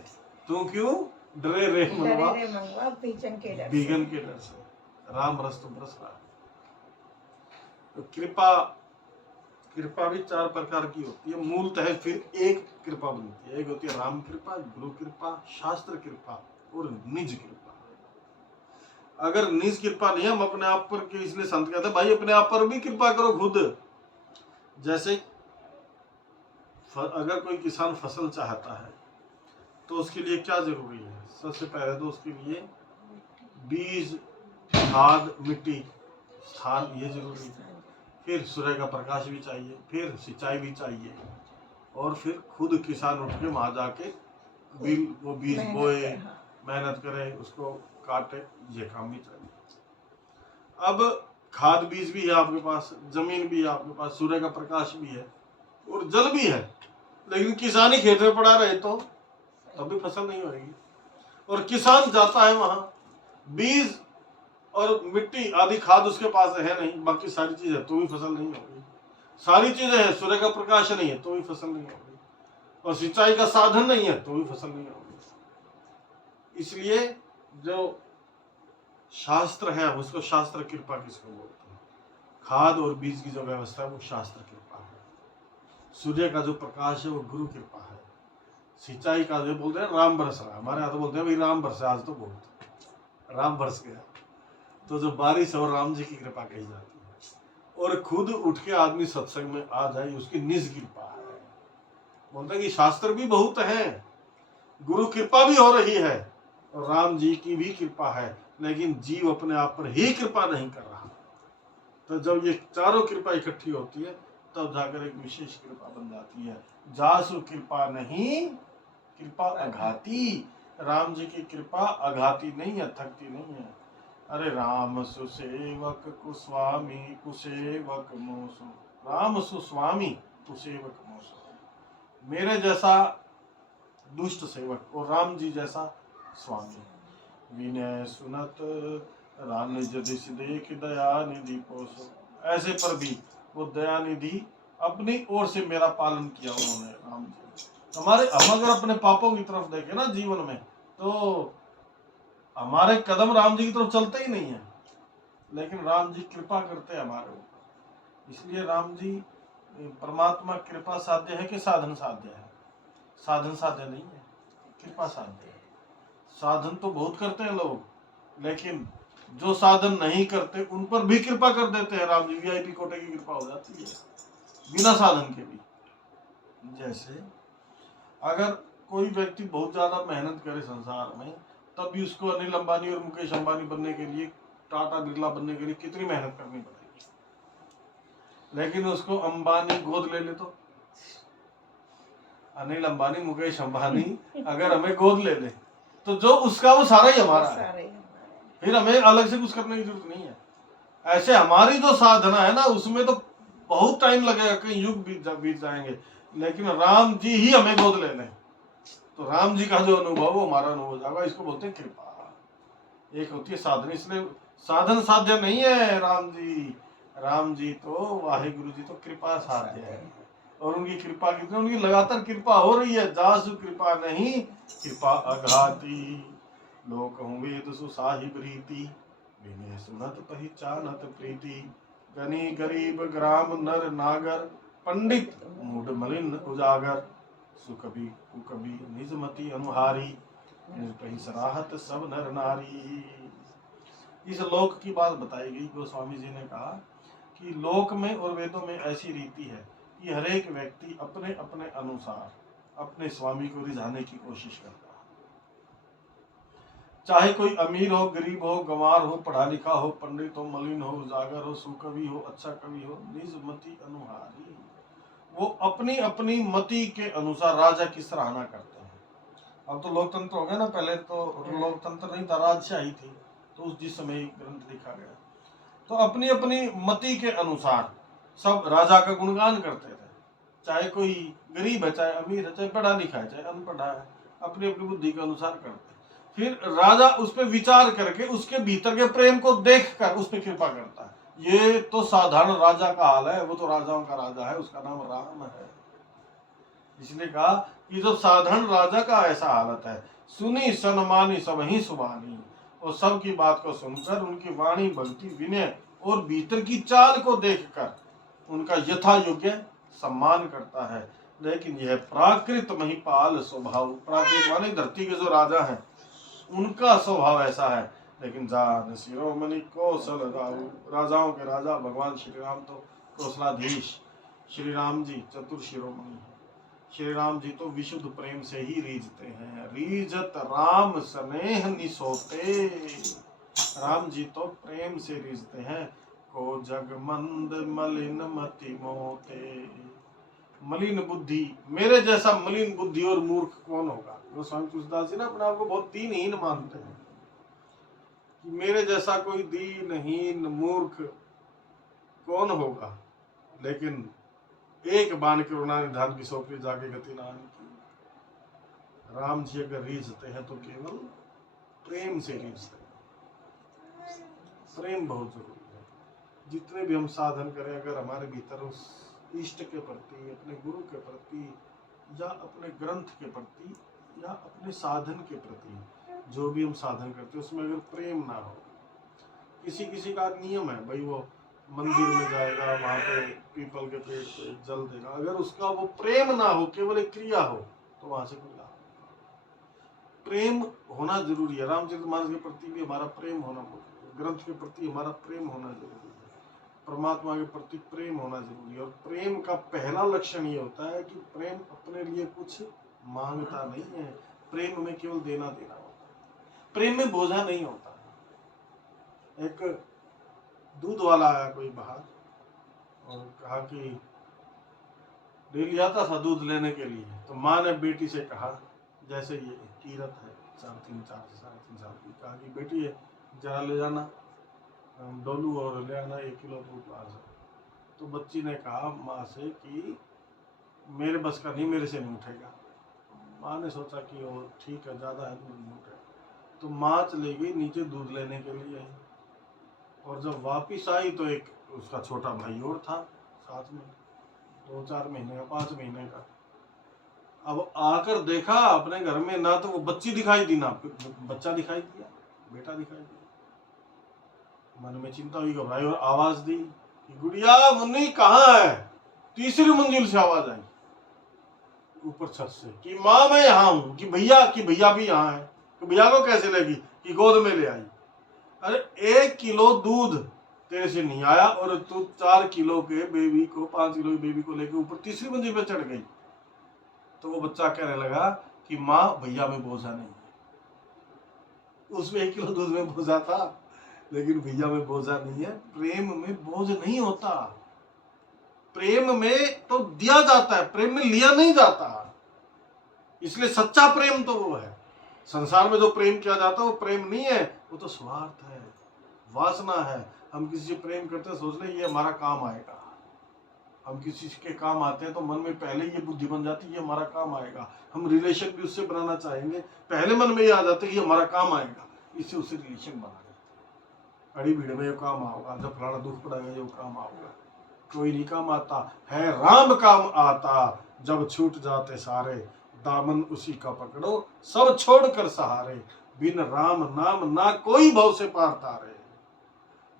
तू क्यों डरे रे मनवा भीगन के डर से। राम रस तो बरस रहा है। तो कृपा भी 4 प्रकार की होती है मूलतः। फिर एक कृपा बनती है, एक होती है राम कृपा, गुरु कृपा, शास्त्र कृपा और निज कृपा। अगर निज कृपा नहीं है, हम अपने आप पर की, इसलिए संत कहते हैं भाई अपने आप पर भी कृपा करो खुद। जैसे अगर कोई किसान फसल चाहता है तो उसके लिए क्या जरूरी है? सबसे पहले तो उसके लिए बीज, खाद, मिट्टी, स्थान, ये जरूरी है। फिर सूर्य का प्रकाश भी चाहिए, फिर सिंचाई भी चाहिए, और फिर खुद किसान उठ के वहां जाके वो बीज बोए, मेहनत करे, उसको काटे, ये काम भी चाहिए। अब खाद बीज भी है आपके पास, जमीन भी है आपके पास, सूर्य का प्रकाश भी है और जल भी है, लेकिन किसान ही खेत में पड़ा रहे तो तब भी फसल नहीं होगी। और किसान जाता है वहां, बीज और मिट्टी आदि खाद उसके पास है नहीं, बाकी सारी चीज है तो भी फसल नहीं होगी। सारी चीजें हैं, सूर्य का प्रकाश नहीं है तो भी फसल नहीं होगी, और सिंचाई का साधन नहीं है तो भी फसल नहीं होगी। इसलिए जो शास्त्र है उसको शास्त्र कृपा किसको बोलते हैं? खाद और बीज की जो व्यवस्था है वो शास्त्र कृपा है। सूर्य का जो प्रकाश है वो गुरु कृपा है। सिंचाई का जो बोलते हैं राम बरस रहा है, हमारे यहाँ तो बोलते हैं भाई राम बरसे, आज तो बहुत राम बरस गया, तो जो बारिश और राम जी की कृपा कही जाती है। और खुद उठ के आदमी सत्संग में आ जाए उसकी निज कृपा है। बोलते हैं कि शास्त्र भी बहुत है, गुरु कृपा भी हो रही है और राम जी की भी कृपा है, लेकिन जीव अपने आप पर ही कृपा नहीं कर रहा। तो जब ये चारों कृपा इकट्ठी होती है तब जाकर एक विशेष कृपा बन जाती है। जासु कृपा नहीं कृपा अघाती। राम जी की कृपा अघाती नहीं है, थकती नहीं है। अरे राम सुसेवक कुस्वामी कुसेवक मोसो, राम सुस्वामी कुसेवक मोसो। मेरे जैसा दुष्ट सेवक और राम जी जैसा स्वामी। विनय सुनत राम जदिस देख दया निधि पोसो। ऐसे पर भी वो दया निधि अपनी ओर से मेरा पालन किया उन्होंने, राम जी। हमारे हम अगर अपने पापों की तरफ देखें ना जीवन में, तो हमारे कदम राम जी की तरफ चलते ही नहीं है, लेकिन राम जी कृपा करते हैं हमारे ऊपर। इसलिए राम जी परमात्मा कृपा साध्य है कि साधन साध्य है? साधन साध्य नहीं है, कृपा साध्य है। साधन तो बहुत करते हैं लोग, लेकिन जो साधन नहीं करते उन पर भी कृपा कर देते हैं राम जी। वीआईपी कोटे की कृपा हो जाती है बिना साधन के भी। जैसे अगर कोई व्यक्ति बहुत ज्यादा मेहनत करे संसार में, तब भी उसको अनिल अंबानी और मुकेश अंबानी बनने के लिए, टाटा बिरला बनने के लिए कितनी मेहनत करनी पड़ेगी। लेकिन उसको अंबानी गोद ले ले तो, अनिल अंबानी मुकेश अंबानी अगर हमें गोद ले ले तो जो उसका वो सारा ही हमारा है, फिर हमें अलग से कुछ करने की जरूरत नहीं है। ऐसे हमारी जो साधना है ना उसमें तो बहुत टाइम लगेगा, कई युग बीत जाएंगे, लेकिन राम जी ही हमें गोद ले लें तो राम जी का जो अनुभव वो हमारा अनुभव हो जाएगा। इसको बोलते हैं कृपा। एक होती है साधन, इसलिए साधन साध्य नहीं है राम जी। राम जी तो वाहिगुरु जी तो कृपा साध्य है, और उनकी कृपा कितनी, उनकी लगातार कृपा हो रही है। जासु कृपा नहीं कृपा अघाती। लोक हूँ वेद सुसाहिब रीति, विनय सुनत पहचानत प्रीति। गनी गरीब ग्राम नर नागर, पंडित मूड मलिन उजागर। सुकबी कुकबी निजमति अनुहारी, निर्भय सराहत सब नर नारी। इस लोक की बात बताई गई। गोस्वामी जी ने कहा कि लोक में और वेदों में ऐसी रीति है कि हर एक व्यक्ति अपने अपने अनुसार अपने स्वामी को रिझाने की कोशिश करता है। चाहे कोई अमीर हो, गरीब हो, गंवार हो, पढ़ा लिखा हो, पंडित हो, मलिन हो, उजागर हो, सुकवि हो, अच्छा कवि हो, निज मति अनुहारी। वो अपनी अपनी मति के अनुसार राजा की सराहना करते हैं। अब तो लोकतंत्र हो गया ना, पहले तो लोकतंत्र नहीं था, राजशाही थी, तो उस जिस समय ग्रंथ लिखा गया तो अपनी अपनी मति के अनुसार सब राजा का गुणगान करते थे। चाहे कोई गरीब है, चाहे अमीर है, चाहे पढ़ा लिखा है, चाहे अनपढ़ा है, अपनी अपनी बुद्धि के अनुसार करते। फिर राजा उस पर विचार करके उसके भीतर के प्रेम को देखकर उस पर कृपा करता है। ये तो साधारण राजा का हाल है, वो तो राजाओं का राजा है, उसका नाम राम है। इसलिए कहा कि जो साधारण राजा का ऐसा हालत है, सुनी सनमानी सब ही सुबानी, और सबकी बात को सुनकर उनकी वाणी भक्ति विनय और भीतर की चाल को देखकर उनका यथा योग्य सम्मान करता है। लेकिन यह प्राकृत महिपाल स्वभाव, प्राकृत माने धरती के जो राजा हैं उनका स्वभाव ऐसा है, लेकिन जान शिरोमणि कौशल राहु, राजाओं के राजा भगवान श्री राम तो कौशलाधीश। श्री राम जी चतुर शिरोमणि है। श्री राम जी तो विशुद्ध प्रेम से ही रीझते हैं। रीझत राम स्नेह निसोते। राम जी तो प्रेम से रीझते हैं। को जगमंद मलिन मति मोते। मलिन बुद्धि, मेरे जैसा मलिन बुद्धि और मूर्ख कौन होगा। गोस्वामी तुलसीदास जी ना अपने आप को बहुत दीनहीन मानते हैं कि मेरे जैसा कोई दीनहीन मूर्ख कौन होगा। लेकिन एक बाण के उड़ना निधान की सोपी जाके गति नान की। राम जी अगर रीझते हैं तो केवल प्रेम से रीझते हैं। प्रेम बहुत जरूरी है। जितने भी हम साधन करें, अगर हमारे भीतर उस इष्ट के प्रति, अपने गुरु के प्रति, या अपने ग्रंथ के प्रति, या अपने साधन के प्रति, जो भी हम साधन करते हैं उसमें अगर प्रेम ना हो। किसी किसी का नियम है भाई, वो मंदिर में जाएगा, वहां पे पीपल के पेड़ पे जल देगा, अगर उसका वो प्रेम ना हो, केवल एक क्रिया हो, तो वहां से कोई लाभ। प्रेम होना जरूरी है। रामचरितमानस के प्रति भी हमारा प्रेम होना जरूरी है। ग्रंथ के प्रति हमारा प्रेम होना जरूरी है। परमात्मा के प्रति प्रेम होना जरूरी है। और प्रेम का पहला लक्षण ये होता है कि प्रेम अपने लिए कुछ मांगता नहीं है। प्रेम में केवल देना देना होता है। प्रेम में बोझा नहीं होता। एक दूध वाला आया कोई बाहर और कहा कि डेली आता था दूध लेने के लिए, तो माँ ने बेटी से कहा, जैसे ये कीरत है 3 साढ़े 3 साल की, कहा कि बेटी है जरा ले जाना डोलू और ले आना 1 किलो दूध बाहर से। तो बच्ची ने कहा माँ से कि मेरे बस का नहीं, मेरे से नहीं उठेगा। माँ ने सोचा कि वो ठीक है, ज़्यादा है दूध नहीं उठेगा। तो माँ चली गई नीचे दूध लेने के लिए आई, और जब वापिस आई तो एक उसका छोटा भाई और था साथ में, 2-4 महीने का, 5 महीने का। अब आकर देखा अपने घर में ना तो वो बच्ची दिखाई दी, ना बच्चा दिखाई दिया, बेटा दिखाई दिया। मन में चिंता हुई, घबराई और आवाज दी कि गुड़िया मुन्नी कहाँ है। तीसरी मंजिल से आवाज आई ऊपर छत से कि माँ मैं यहाँ हूँ, कि भैया भी यहाँ है। कि भैया को कैसे लगी, कि गोद में ले आई। अरे 1 किलो दूध तेरे से नहीं आया और तू 4 किलो के बेबी को, 5 किलो के बेबी को लेकर ऊपर तीसरी मंजिल पे चढ़ गई। तो वो बच्चा कहने लगा कि माँ भैया में बोझा नहीं है। उसमें 1 किलो दूध में बोझा था, लेकिन भैया में बोझा नहीं है। प्रेम में बोझ नहीं होता। प्रेम में तो दिया जाता है, प्रेम में लिया नहीं जाता। इसलिए सच्चा प्रेम तो वो है। संसार में जो प्रेम किया जाता है वो प्रेम नहीं है, वो तो स्वार्थ है, वासना है। हम किसी से प्रेम करते हैं, सोच ले ये हमारा काम आएगा। हम किसी के काम आते हैं तो मन में पहले ये बुद्धि बन जाती है ये हमारा काम आएगा। हम रिलेशन भी उससे बनाना चाहेंगे, पहले मन में ये आ जाता है कि ये हमारा काम आएगा, इससे उससे रिलेशन बना लेते। अड़ी भीड़ में ये काम आओगा, जब फलाना दुख पड़ेगा ये काम आओगा। कोई नहीं काम आता है, राम काम आता। जब छूट जाते सारे, दामन उसी का पकड़ो, सब छोड़कर सहारे। बिन राम नाम ना कोई भव से पार तारे।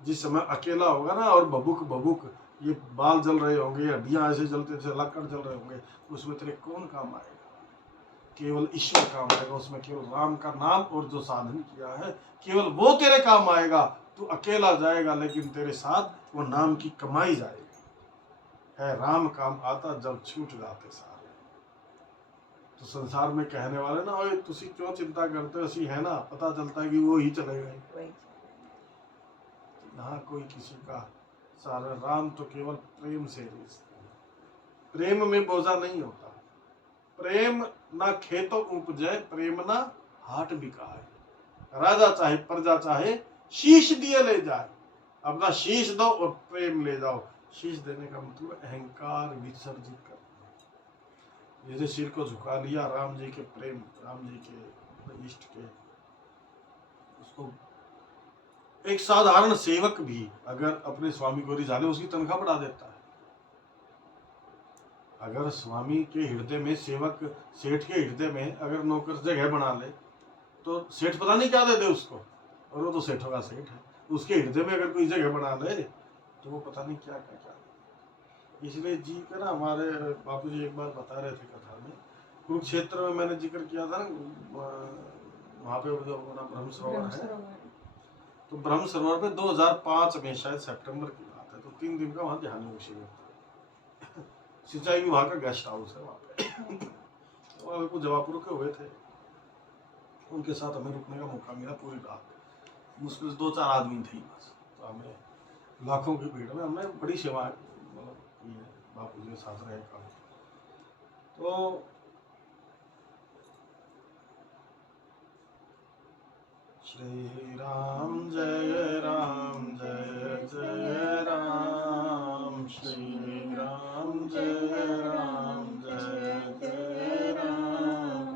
जिस समय अकेला होगा ना और भबुक भबुक ये बाल जल रहे होंगे, हड्डियां ऐसे जलते थे, लकड़ जल रहे होंगे, उसमें तेरे कौन काम आएगा। केवल ईश्वर काम आएगा। उसमें केवल राम का नाम और जो साधन किया है केवल वो तेरे काम आएगा। तू अकेला जाएगा लेकिन तेरे साथ वो नाम की कमाई जाएगी। है राम काम आता जब छूट जाते सारे। तो संसार में कहने वाले ना, ओए तुसी क्यों चिंता करते हो, असी है ना, पता चलता है कि वो ही चले गए। यहाँ कोई किसी का सारा, राम तो केवल प्रेम से रिश्ते हैं। प्रेम में बोझा नहीं होता। प्रेम ना खेतों उपजे, प्रेम ना हाट बिकाए। राजा चाहे प्रजा चाहे शीश दिए ले जाए, अपना शीश दो और प्रेम ले जाओ। शीश देने का मतलब अहंकार विसर्जित करना। जैसे सिर को झुका लिया राम जी के प्रेम, राम जी के इष्ट के, उसको एक साधारण सेवक भी अगर अपने स्वामी को रिझा ले उसकी तनख्वाह बढ़ा देता है। अगर स्वामी के हृदय में, सेवक सेठ के हृदय में अगर नौकर जगह बना ले तो सेठ पता नहीं क्या दे दे उसको, और वो तो सेठों का सेठ है। उसके हृदय में अगर कोई जगह बना ले तो वो पता नहीं क्या क्या क्या। इसलिए जी का ना, हमारे बापू जी एक बार बता रहे थे कथा में, कुरुक्षेत्र में मैंने जिक्र किया था ना, वहाँ पे जो अपना ब्रह्म सरोवर है, तो ब्रह्म सरोवर पे 2005 में शायद सितंबर की बात है, तो 3 दिन का वहाँ ध्यान योग शिविर था। सिंचाई विभाग का गेस्ट हाउस है वहाँ पे। तो वहाँ कुछ जवापुर के हुए थे, उनके साथ हमें रुकने का मौका मिला पूरी रात। मुश्किल से 2-4 आदमी थे बस, तो हमें लाखों की भीड़ में हमने बड़ी सेवा मतलब की है, बापू जी के साथ रहे काम। तो श्री राम जय राम जय जय राम, श्री राम जय राम जय जय राम,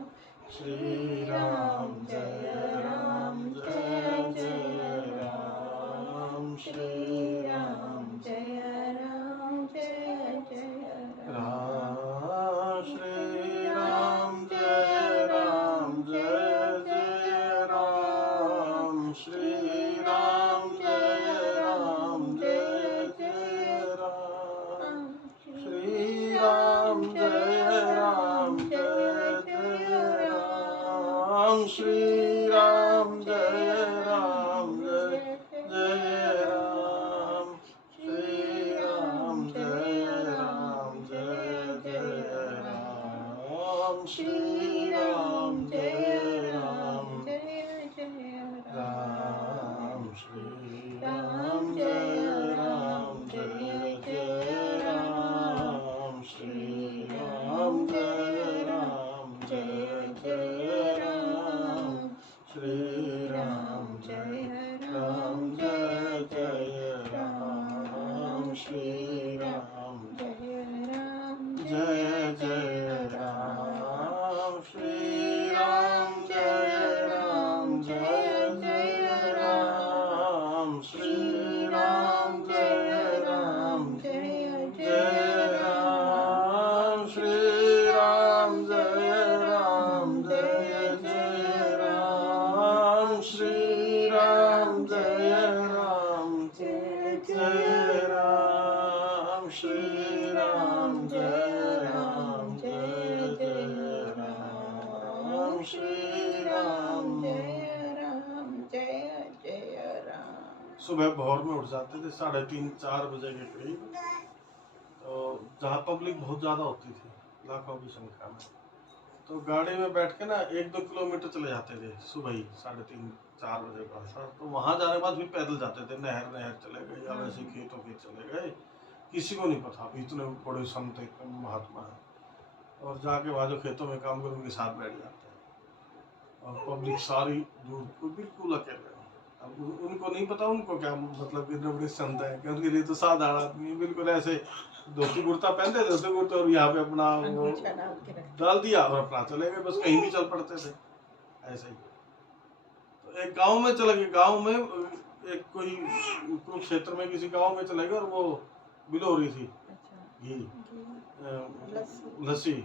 श्री राम जय राम जय जय राम, श्री राम जय राम जय जय राम, श्री राम जय राम जय जय राम, श्री राम जय राम जय जय राम, श्री राम जय राम जय जय राम, श्री राम जय राम जय जय राम, श्री राम जय राम जय जय राम, श्री राम जय राम जय जय राम, श्री राम जय राम जय जय राम, श्री राम जय राम जय जय राम, श्री राम जय राम जय जय राम, श्री राम जय राम जय जय राम, श्री राम जय राम जय जय राम, श्री राम जय राम जय जय राम, श्री राम जय राम जय जय राम, श्री राम जय राम जय जय राम, श्री राम जय राम जय जय राम, श्री राम जय राम जय जय राम। सुबह भोर में उठ जाते थे 3:30-4 बजे के करीब, तो जहाँ पब्लिक बहुत ज़्यादा होती थी, लाखों की संख्या में, तो गाड़ी में बैठ के ना 1-2 किलोमीटर चले जाते थे सुबह ही 3:30-4 बजे का सर। तो वहाँ जाने के बाद फिर पैदल जाते थे, नहर चले गए या वैसे खेतों के चले गए, किसी को नहीं पता इतने बड़े संत महात्मा है। और जाके वहाँ जो खेतों में काम करें उनके साथ बैठ जाते हैं, और पब्लिक सारी दूर बिल्कुल अकेले। अब उनको नहीं पता उनको क्या मतलब कितने बड़े संत है, कि उनके लिए तो साधारण आदमी बिल्कुल ऐसे धोती कुर्ता पहनते थे, धोती कुर्ता और यहाँ पे अपना वो डाल दिया और अपना चले गए, बस कहीं भी चल पड़ते थे ऐसे ही। तो एक गांव में चले गए, गांव में एक कोई कुरुक्षेत्र में किसी गांव में चले गए, और वो बिलो हो रही थी घी लस्सी,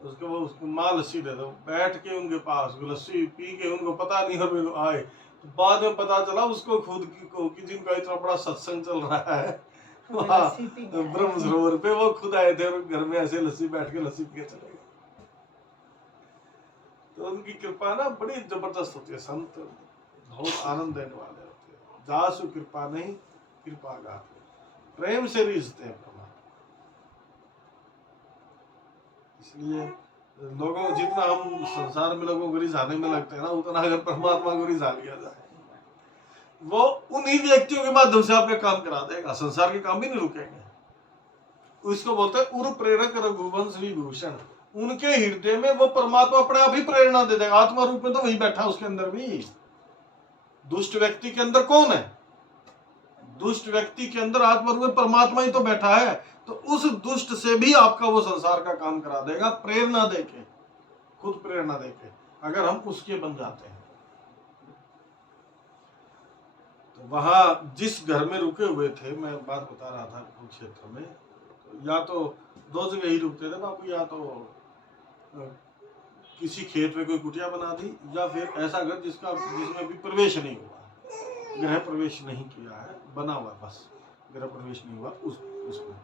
उसके वो उसको माँ लस्सी दे दो, बैठ के उनके पास लस्सी पी के उनको पता नहीं और आए, तो बाद में पता चला उसको खुद को कि जिनका इतना बड़ा सत्संग चल रहा है वहाँ ब्रह्म सरोवर पे, वो खुद आए थे और घर में ऐसे लस्सी बैठ के लस्सी पी के चले गए। तो उनकी कृपा ना बड़ी जबरदस्त होती है, संत बहुत आनंद देने वाले होते हैं। जासु कृपा नहीं कृपा गाते, प्रेम से रिझते हैं परमात्मा। इसलिए लोगों जितना हम संसार में लोगों को रिझाने में लगते हैं ना, उतना अगर परमात्मा को रिझा लिया जाए, वो उन्हीं व्यक्तियों के माध्यम से आपका काम करा देगा, संसार के काम भी नहीं रुकेंगे। उसको बोलते हैं उर प्रेरक रघुवंश विभूषण, उनके हृदय में वो परमात्मा अपने आप ही प्रेरणा दे देगा, आत्मा रूप में तो वही बैठा उसके अंदर भी। दुष्ट व्यक्ति के अंदर कौन है? दुष्ट व्यक्ति के अंदर आत्मा रूप में परमात्मा ही तो बैठा है, तो उस दुष्ट से भी आपका वो संसार का काम करा देगा, प्रेरणा देके, खुद प्रेरणा देके, अगर हम उसके बन जाते हैं। तो वहां जिस घर में रुके हुए थे, मैं बात बता रहा था कुरुक्षेत्र में, तो या तो 2 जगह ही रुकते थे बापू, या तो किसी खेत में कोई कुटिया बना दी, या फिर ऐसा घर जिसमें भी प्रवेश नहीं हुआ, गृह प्रवेश नहीं किया है, बना हुआ बस, गृह प्रवेश नहीं हुआ उसमें।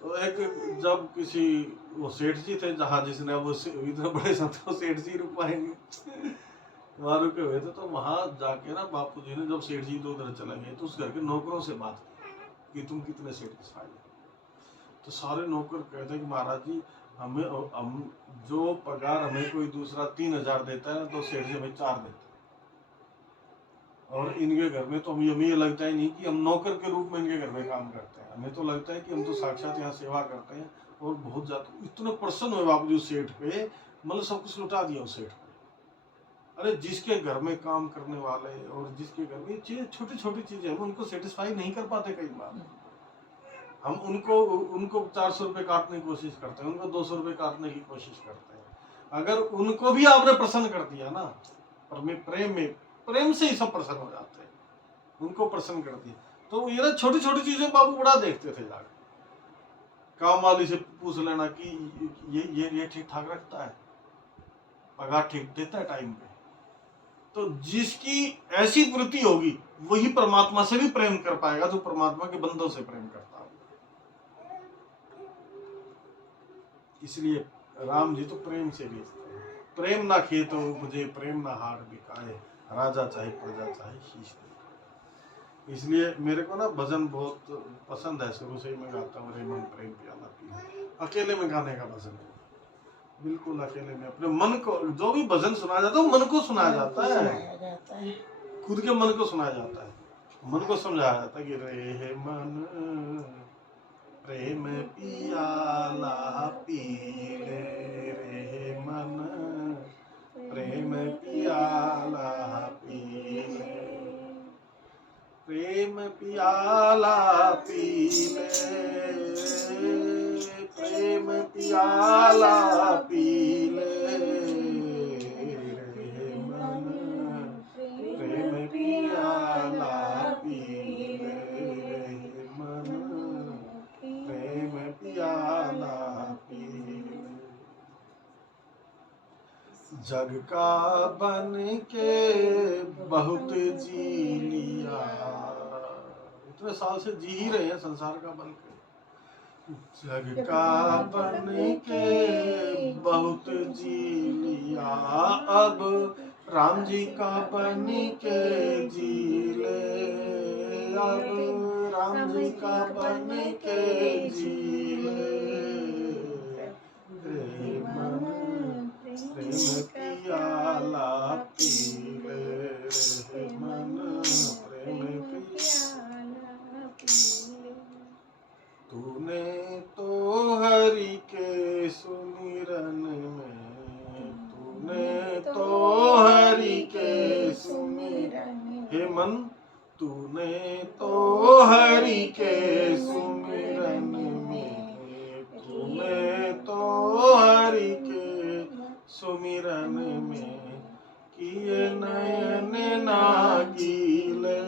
तो एक जब किसी वो सेठ जी थे, जहाँ जिसने वो इतने बड़े संत को सेठ जी रुकवाएंगे, वहां रुके हुए थे, तो वहां जाके ना बापू जी ने, जब सेठ जी तो उधर चले गए, तो उस घर के नौकरों से बात की कि तुम कितने सेटिस्फाइड हो। तो सारे नौकर कहते हैं कि महाराज जी, हम जो पगार हमें कोई दूसरा 3,000 देता है, तो सेठ जी हमें 4 देता है। और इनके घर में तो हमें ये लगता ही नहीं कि हम नौकर के रूप में इनके घर में काम करते हैं, हमें तो लगता है कि हम तो साक्षात यहाँ सेवा करते हैं। और बहुत ज्यादा इतने प्रसन्न हुए बाबू जी सेठ पे, मतलब सब कुछ लुटा दिया उस सेठ पे। अरे जिसके घर में काम करने वाले और जिसके घर में चीज, छोटी छोटी चीजें, हम उनको सेटिस्फाई नहीं कर पाते कई बार। हम उनको उनको 400 रुपए काटने की कोशिश करते हैं, उनको 200 रुपए काटने की कोशिश करते हैं। अगर उनको भी आपने प्रसन्न कर दिया ना, पर में प्रेम से ही सब प्रसन्न हो जाते हैं, उनको प्रसन्न कर दिया। तो ये ना छोटी छोटी चीजें बाबू बड़ा देखते थे जाकर। काम वाली से पूछ लेना कि ये ठीक ठाक रखता है, पगार ठीक देता है टाइम पे। तो जिसकी ऐसी वृत्ति होगी वही परमात्मा से भी प्रेम कर पाएगा, जो परमात्मा के बंदों से प्रेम करता है। इसलिए राम जी तो प्रेम से भेजते हैं। प्रेम ना खेत उपजे, प्रेम ना हार बिकाए, राजा चाहे प्रजा चाहे शीश दिखाए। इसलिए मेरे को ना भजन बहुत पसंद है, शुरू से ही मैं गाता हूँ, रे मन प्रेम प्याला पी। अकेले में गाने का भजन है, बिल्कुल अकेले में अपने मन को, जो भी भजन सुनाया जाता है मन को सुनाया जाता है, खुद के मन को सुनाया जाता है, मन को समझाया जाता है कि रे मन प्रेम पियाला पी ले, रे मन प्रेम पियाला पी ले, प्रेम पियाला पी ले, प्रेम पियाला पी ले, रे मन प्रेम पियाला पी ले, रे मन प्रेम पियाला पी ले। जग का बन के बहुत जी लिया, इतने साल से जी ही रहे हैं संसार का बन के। जग का बन के बहुत जी लिया, अब राम जी का बन के जी ले, अब राम जी का बन के जी ले, रे मन प्रेम पियाला पी ले, रे मन प्रेम पियाला पी ले। तूने तो हरि के सुमिरन में, तूने तो हरि के सुमिरन, हे मन तूने तो हरि के सुमिरन में, तूने तो हरि के सुमिरन में किए नयन नागीले,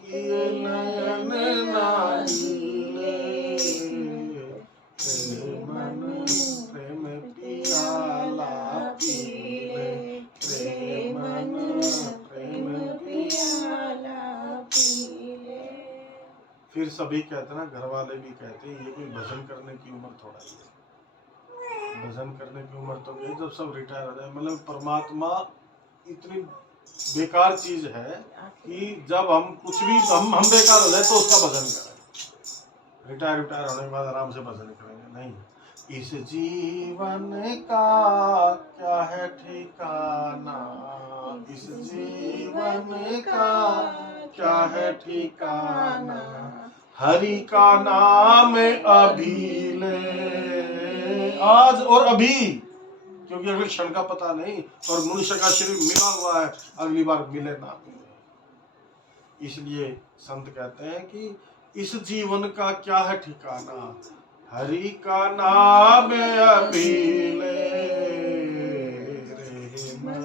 किए नयन नागीले, रे मन प्रेम पियाला पी ले, रे मन प्रेम पियाला पी ले। फिर सभी कहते ना, घर वाले भी कहते ये कोई भजन करने की उम्र थोड़ा ही है, भजन करने की उम्र तो गई जब सब रिटायर हो जाए। मतलब परमात्मा इतनी बेकार चीज है कि जब हम कुछ भी हम बेकार हो जाए तो उसका भजन करें, रिटायर होने के बाद आराम से भजन करेंगे, नहीं। इस जीवन का क्या है ठिकाना, इस जीवन का क्या है ठिकाना, हरि का नाम अभी ले, आज और अभी, क्योंकि अगले क्षण का पता नहीं, और मनुष्य का शरीर मिला हुआ है, अगली बार मिले ना मिले। इसलिए संत कहते हैं कि इस जीवन का क्या है ठिकाना, हरि का नाम अभी ले, रे मन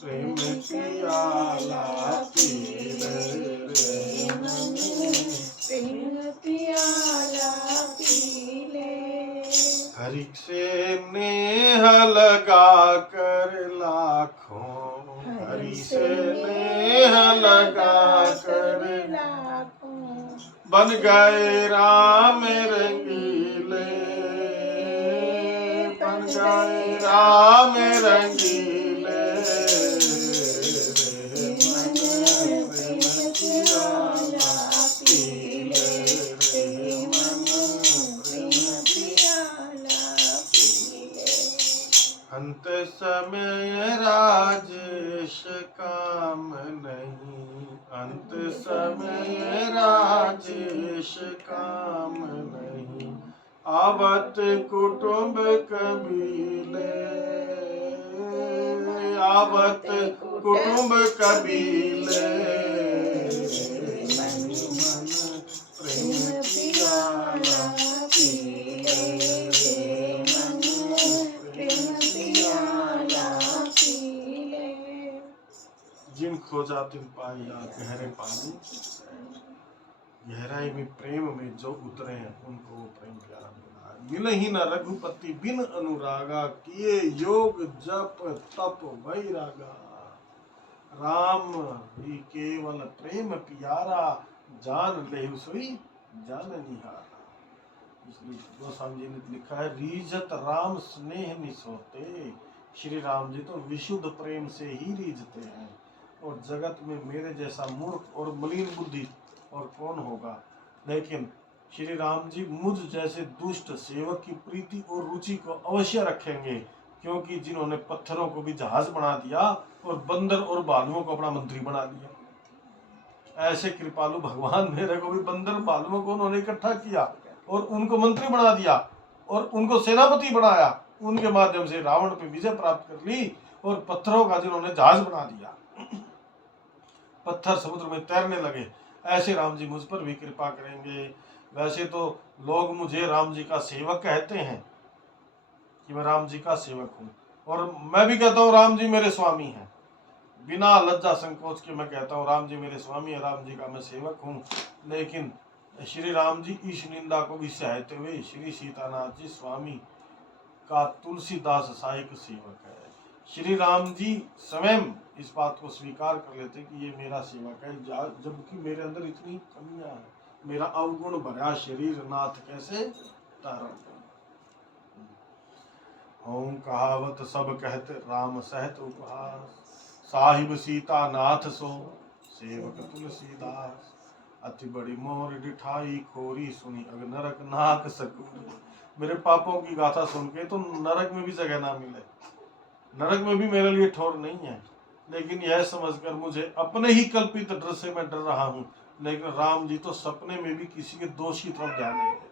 प्रेम पियाला पी ले, रे मन प्रेम पियाला पी ले। हरि से नेह लगा कर लाखों, हरि से नेह लगा कर लाखों, बन गए राम रंगीले, गान गाए राम रंगीले रे मन प्रेम पियाला पीले रे मन प्रेम पियाला पीले। अंत समय राजेश काम नहीं, अंत समय राजेश काम नहीं, आवत कुटुंब कबीले, आवत कुटुंब कबीले मन प्रेम पियाला पीले मन प्रेम पियाला पीले। जिन खोजा तिन पाया गहरे पानी, गहराई में प्रेम में जो उतरे हैं उनको वो प्रेम प्यारा मिला। मिल ही न रघुपति बिन अनुरागा, किए योग जप तप वैरागा, राम ही केवल प्रेम प्यारा, जान लेहु सोई जान निहारा। इसलिए गोस्वामी जी ने लिखा है, रीझत राम स्नेह निसोते। श्री राम जी तो विशुद्ध प्रेम से ही रीझते हैं, और जगत में मेरे जैसा मूर्ख और मलिन बुद्धि और कौन होगा। लेकिन श्री राम जी मुझ जैसे दुष्ट सेवक की प्रीति और रुचि को अवश्य रखेंगे, क्योंकि जिन्होंने पत्थरों को भी जहाज बना दिया और बंदर और भालुओं को अपना मंत्री बना दिया, ऐसे कृपालु भगवान मेरे को भी बंदर भालुओं को उन्होंने इकट्ठा किया और उनको मंत्री बना दिया और उनको सेनापति बनाया। उनके माध्यम से रावण पे विजय प्राप्त कर ली और पत्थरों का जिन्होंने जहाज बना दिया, पत्थर समुद्र में तैरने लगे। ऐसे राम जी मुझ पर भी कृपा करेंगे। वैसे तो लोग मुझे राम जी का सेवक कहते हैं कि मैं राम जी का सेवक हूँ, और मैं भी कहता हूँ राम जी मेरे स्वामी हैं। बिना लज्जा संकोच के मैं कहता हूँ राम जी मेरे स्वामी है, राम जी का मैं सेवक हूँ। लेकिन श्री राम जी इस निंदा को भी सहते हुए श्री सीतानाथ जी स्वामी का तुलसीदास सहायक सेवक है। श्री राम जी स्वयं इस बात को स्वीकार कर लेते कि ये मेरा सेवक है, जबकि मेरे अंदर इतनी कमियां हैं, मेरा अवगुण भरा शरीर नाथ कैसे तारण। हों कहावत सब कहते राम सहत उपहास, साहिब सीता नाथ सो सेवक तुलसीदास, अति बड़ी मोर डिठाई खोरी सुनी अग नरक नाक सकूर। मेरे पापों की गाथा सुन के तो नरक में भी जगह ना मिले, नरक में भी मेरे लिए ठौर नहीं है। लेकिन यह समझकर मुझे अपने ही कल्पित डर से मैं डर रहा हूँ। लेकिन राम जी तो सपने में भी किसी के दोष की तरफ ध्यान नहीं देते।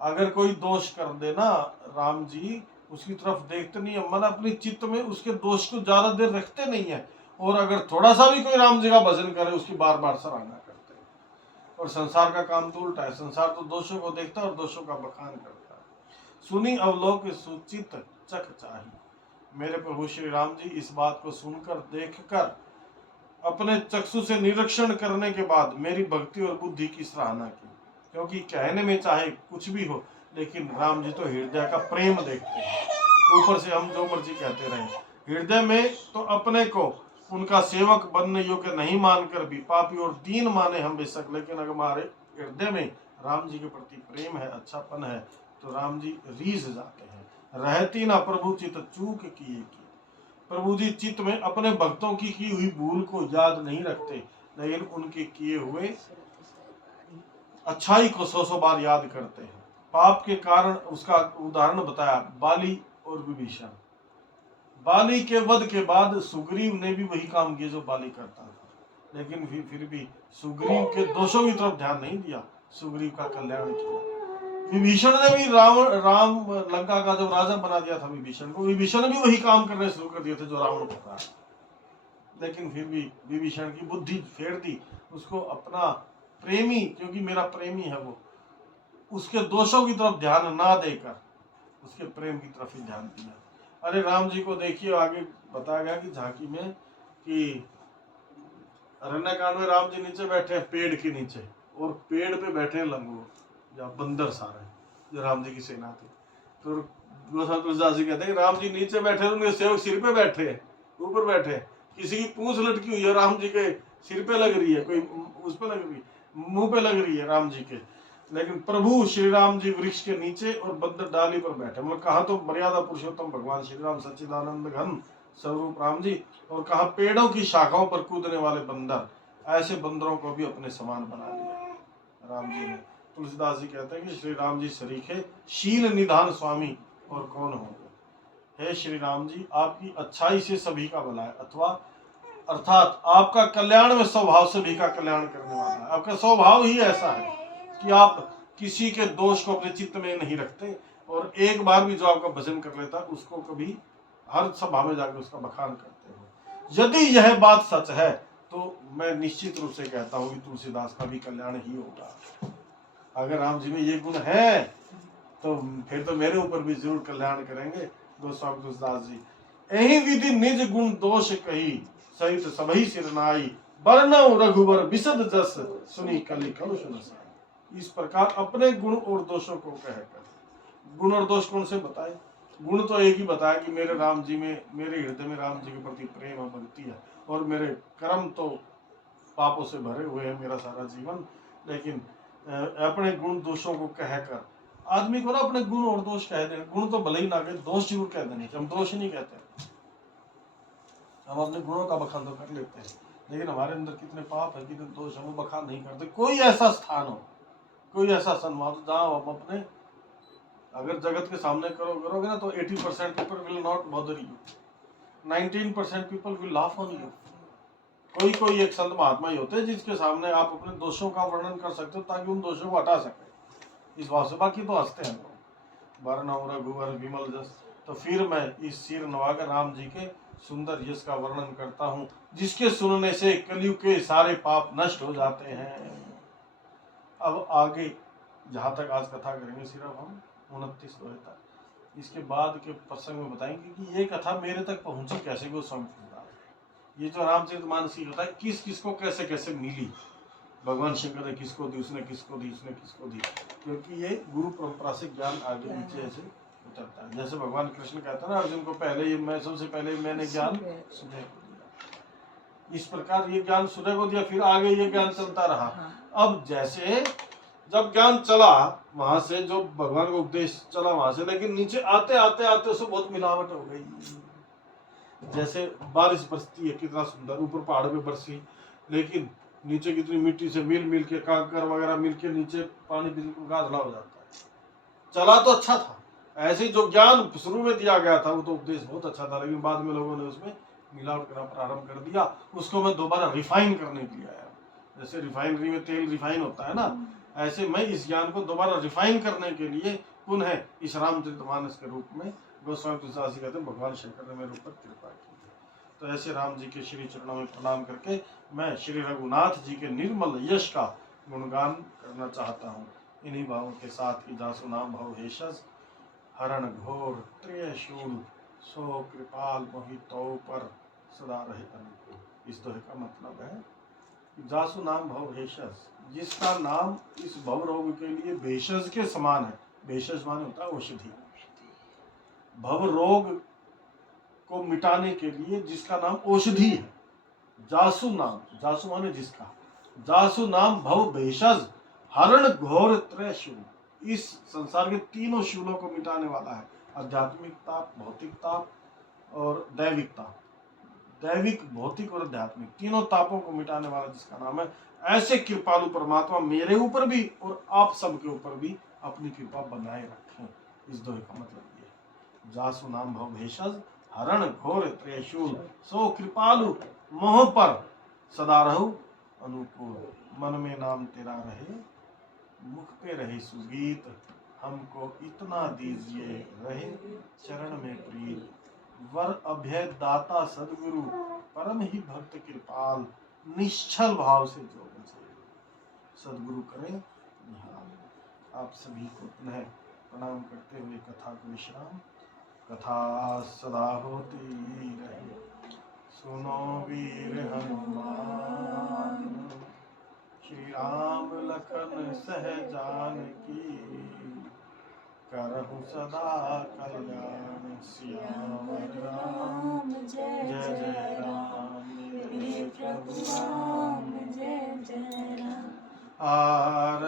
अगर कोई दोष कर देना राम जी उसकी तरफ देखते नहीं है, मन अपने चित्त में उसके दोष को ज्यादा देर रखते नहीं है, और अगर थोड़ा सा भी कोई राम जी का भजन करे उसकी बार बार सराहना करते हैं। और संसार का काम तो उल्टा है, संसार तो दोषों को देखता है और दोषों का बखान करता है। सुनी अवलोक सुचित चक चाही। मेरे प्रभु श्री राम जी इस बात को सुनकर देखकर अपने चक्षु से निरीक्षण करने के बाद मेरी भक्ति और बुद्धि की सराहना की, क्योंकि कहने में चाहे कुछ भी हो लेकिन राम जी तो हृदय का प्रेम देखते हैं। ऊपर से हम जो मर्जी कहते रहे, हृदय में तो अपने को उनका सेवक बनने योग्य नहीं मानकर भी पापी और दीन माने हम बेशक, लेकिन अगर हमारे हृदय में राम जी के प्रति प्रेम है, अच्छापन है, तो राम जी रीझ जाते हैं। रहती ना प्रभु चित चूक किए की। प्रभु जी चित्त में अपने भक्तों की हुई भूल को याद नहीं रखते, लेकिन उनके किए हुए अच्छाई को 100 बार याद करते हैं। पाप के कारण उसका उदाहरण बताया बाली और विभीषण। बाली के वध के बाद सुग्रीव ने भी वही काम किया जो बाली करता था, लेकिन फिर भी सुग्रीव के दोषों की तरफ ध्यान नहीं दिया, सुग्रीव का कल्याण किया। विभीषण ने भी राम लंका का जब राजा बना दिया था विभीषण को, विभीषण ने भी वही काम करने शुरू कर दिए थे जो रावण कर रहा है, लेकिन फिर भी विभीषण की बुद्धि फेर दी, उसको अपना प्रेमी, क्योंकि मेरा प्रेमी है वो, उसके दोषों की तरफ ध्यान ना देकर उसके प्रेम की तरफ ही ध्यान दिया। अरे राम जी को देखिए, आगे बताया गया कि झांकी में कि अरण्यकांड में राम जी नीचे बैठे हैं पेड़ के नीचे, और पेड़ पे बैठे लंगूर या बंदर सारे जो राम जी की सेना थी। तो गोस्वामी तुलसीदास जी कहते हैं राम जी नीचे बैठे, उनके सेवक सिर पे बैठे, ऊपर बैठे, किसी की पूंछ लटकी हुई है राम जी के सिर पे लग रही है, कोई उस पे लग रही है, मुंह पे लग रही है राम जी के, लेकिन प्रभु श्री राम जी वृक्ष के नीचे और बद्र डाली पर बैठे, मतलब कहा तो मर्यादा पुरुषोत्तम भगवान श्री राम सच्चिदानंद घन स्वरूप राम जी, और कहा पेड़ों की शाखाओं पर कूदने वाले बंदर, ऐसे बंदरों को भी अपने समान बना लिया राम जी ने। तुलसीदास जी कहते हैं कि श्री राम जी सरीखे शील निधान स्वामी और कौन हो। हे श्री राम जी, आपकी अच्छाई से सभी का भला है, अथवा अर्थात आपका कल्याण में स्वभाव सभी का कल्याण करने वाला है। आपका स्वभाव ही ऐसा है कि आप किसी के दोष को अपने चित्त में नहीं रखते, और एक बार भी जो आपका भजन कर लेता है उसको कभी हर सभा में जाकर उसका बखान करते हो। यदि यह बात सच है तो मैं निश्चित रूप से कहता हूँ कि तुलसीदास का भी कल्याण ही होगा। अगर राम जी में ये गुण है तो फिर तो मेरे ऊपर भी जरूर कल्याण करेंगे गोस्वामी तुलसीदास जी। यही विधि निज गुण दोष कही, सहित सबही सिर नाई, बरनऊ रघुवर विशद जस, सुनी कलि कलुष नसाई। इस प्रकार अपने गुण और दोषों को कहकर, गुण और दोष कौन से बताए? गुण तो एक ही बताया कि मेरे राम जी में, मेरे हृदय में राम जी के प्रति प्रेम और भक्ति है, और मेरे कर्म तो पापों से भरे हुए हैं मेरा सारा जीवन। लेकिन अपने गुण दोषों को कहकर आदमी को ना अपने गुण और दोष कह देना, गुण तो भले ही ना कहे, दोष जरूर कह देने, हम दोष नहीं कहते। हम अपने गुणों का बखान तो कर लेते हैं, लेकिन हमारे अंदर कितने पाप है, कितने दोष, हम बखान नहीं करते। कोई ऐसा स्थान हो, कोई ऐसा संवाद जहाँ हम अपने, अगर जगत के सामने करोगे ना तो 80% people will not bother you, 19% people will laugh on you. कोई एक संत महात्मा ही होते हैं जिसके सामने आप अपने दोषों का वर्णन कर सकते हो ताकि उन दोषों को हटा सके इस भाव से, बाकी तो हंसते हैं लोग। बरनऊ रघुवर विमल जस। तो फिर मैं इस सिर नवाकर राम जी के सुंदर यश का वर्णन करता हूँ, जिसके सुनने से कलयुग के सारे पाप नष्ट हो जाते हैं। अब आगे जहाँ तक आज कथा करेंगे सिर्फ हम 29 दोहे तक, इसके बाद के प्रसंग में बताएंगे कि ये कथा मेरे तक पहुंची कैसे। गोस्वामी तुलसीदास, ये जो रामचरितमानस की कथा किस किस को कैसे कैसे मिली, भगवान शंकर ने किसको दी, उसने किसको दी, उसने किसको दी, क्योंकि ये गुरु परंपरा से ज्ञान आगे नीचे ऐसे उतरता है। जैसे भगवान कृष्ण कहता है ना अर्जुन को, पहले ये मैं, सबसे पहले मैंने ज्ञान सूर्य को दिया। इस प्रकार ये ज्ञान सूर्य को दिया, फिर आगे ये ज्ञान चलता रहा। अब जैसे जब ज्ञान चला वहां से, जो भगवान को उपदेश चला वहां से, लेकिन नीचे आते आते आते उससे बहुत मिलावट हो गई। जैसे बारिश बरसती है कितना सुंदर, ऊपर पहाड़ पे बरसी, लेकिन नीचे कितनी मिट्टी से मिल मिल के, कांकर वगैरह मिल के नीचे पानी बिल्कुल गाढ़ा हो जाता है। चला तो अच्छा था, ऐसे ही जो ज्ञान शुरू में दिया गया था वो तो उपदेश बहुत अच्छा था, लेकिन बाद में लोगों ने उसमें मिलावट करना प्रारंभ कर दिया। उसको मैं दोबारा रिफाइन करने के लिए आया। जैसे रिफाइनरी में तेल रिफाइन होता है ना, ऐसे मैं इस ज्ञान को दोबारा रिफाइन करने के लिए पुनः इस रामचरितमानस के रूप में गोस्वामी तुलसीदास जी कहते हैं भगवान शंकर ने मेरे ऊपर कृपा की। तो ऐसे राम जी के श्री चरणों में प्रणाम करके मैं श्री रघुनाथ जी के निर्मल यश का गुणगान करना चाहता हूँ। इन्हीं भावों के साथ कि जासु नाम भव भेषज, हरण घोर त्रिशूल, सो कृपाल मोहितो पर सदा रहे अनुकूल। इस दोहे का मतलब है जासु नाम भव भेषज, जिसका नाम इस भव रोग के लिए भेषज के समान है। भेषज माने होता है औषधि। भव रोग को मिटाने के लिए जिसका नाम औषधि है, जासु नाम, जासु माने जिसका, जासु नाम भव भेषज, हरण घोर त्रयशूल। इस संसार के तीनों शूलों को मिटाने वाला है, आध्यात्मिक ताप, भौतिक ताप और दैविक ताप। दैविक, भौतिक और आध्यात्मिक तीनों तापों को मिटाने वाला जिसका नाम है, ऐसे कृपालु परमात्मा मेरे ऊपर भी और आप सबके ऊपर भी अपनी कृपा बनाए रखें। इस दोहे का मतलब ये है, जासु नाम भव भेषज, हरण घोर त्रिशूल, सो कृपालु मोह पर सदा रहु अनुकूल। मन में नाम तेरा रहे, मुख पे रहे सुगीत, हमको इतना दीजिए रहे चरण में प्रीत। वर अभय दाता सदगुरु, परम ही भक्त कृपाल, निश्चल भाव से जो बचे सदगुरु करें निहाल। आप सभी को पुनः प्रणाम करते हुए कथा को विश्राम। कथा सदा होती रहे, सुनो वीर हनुमान, श्री राम लखन सहजान की, करहु सदा कल्याण। श्याम राम जय जय राम, मेरे प्रभु राम जय जय राम।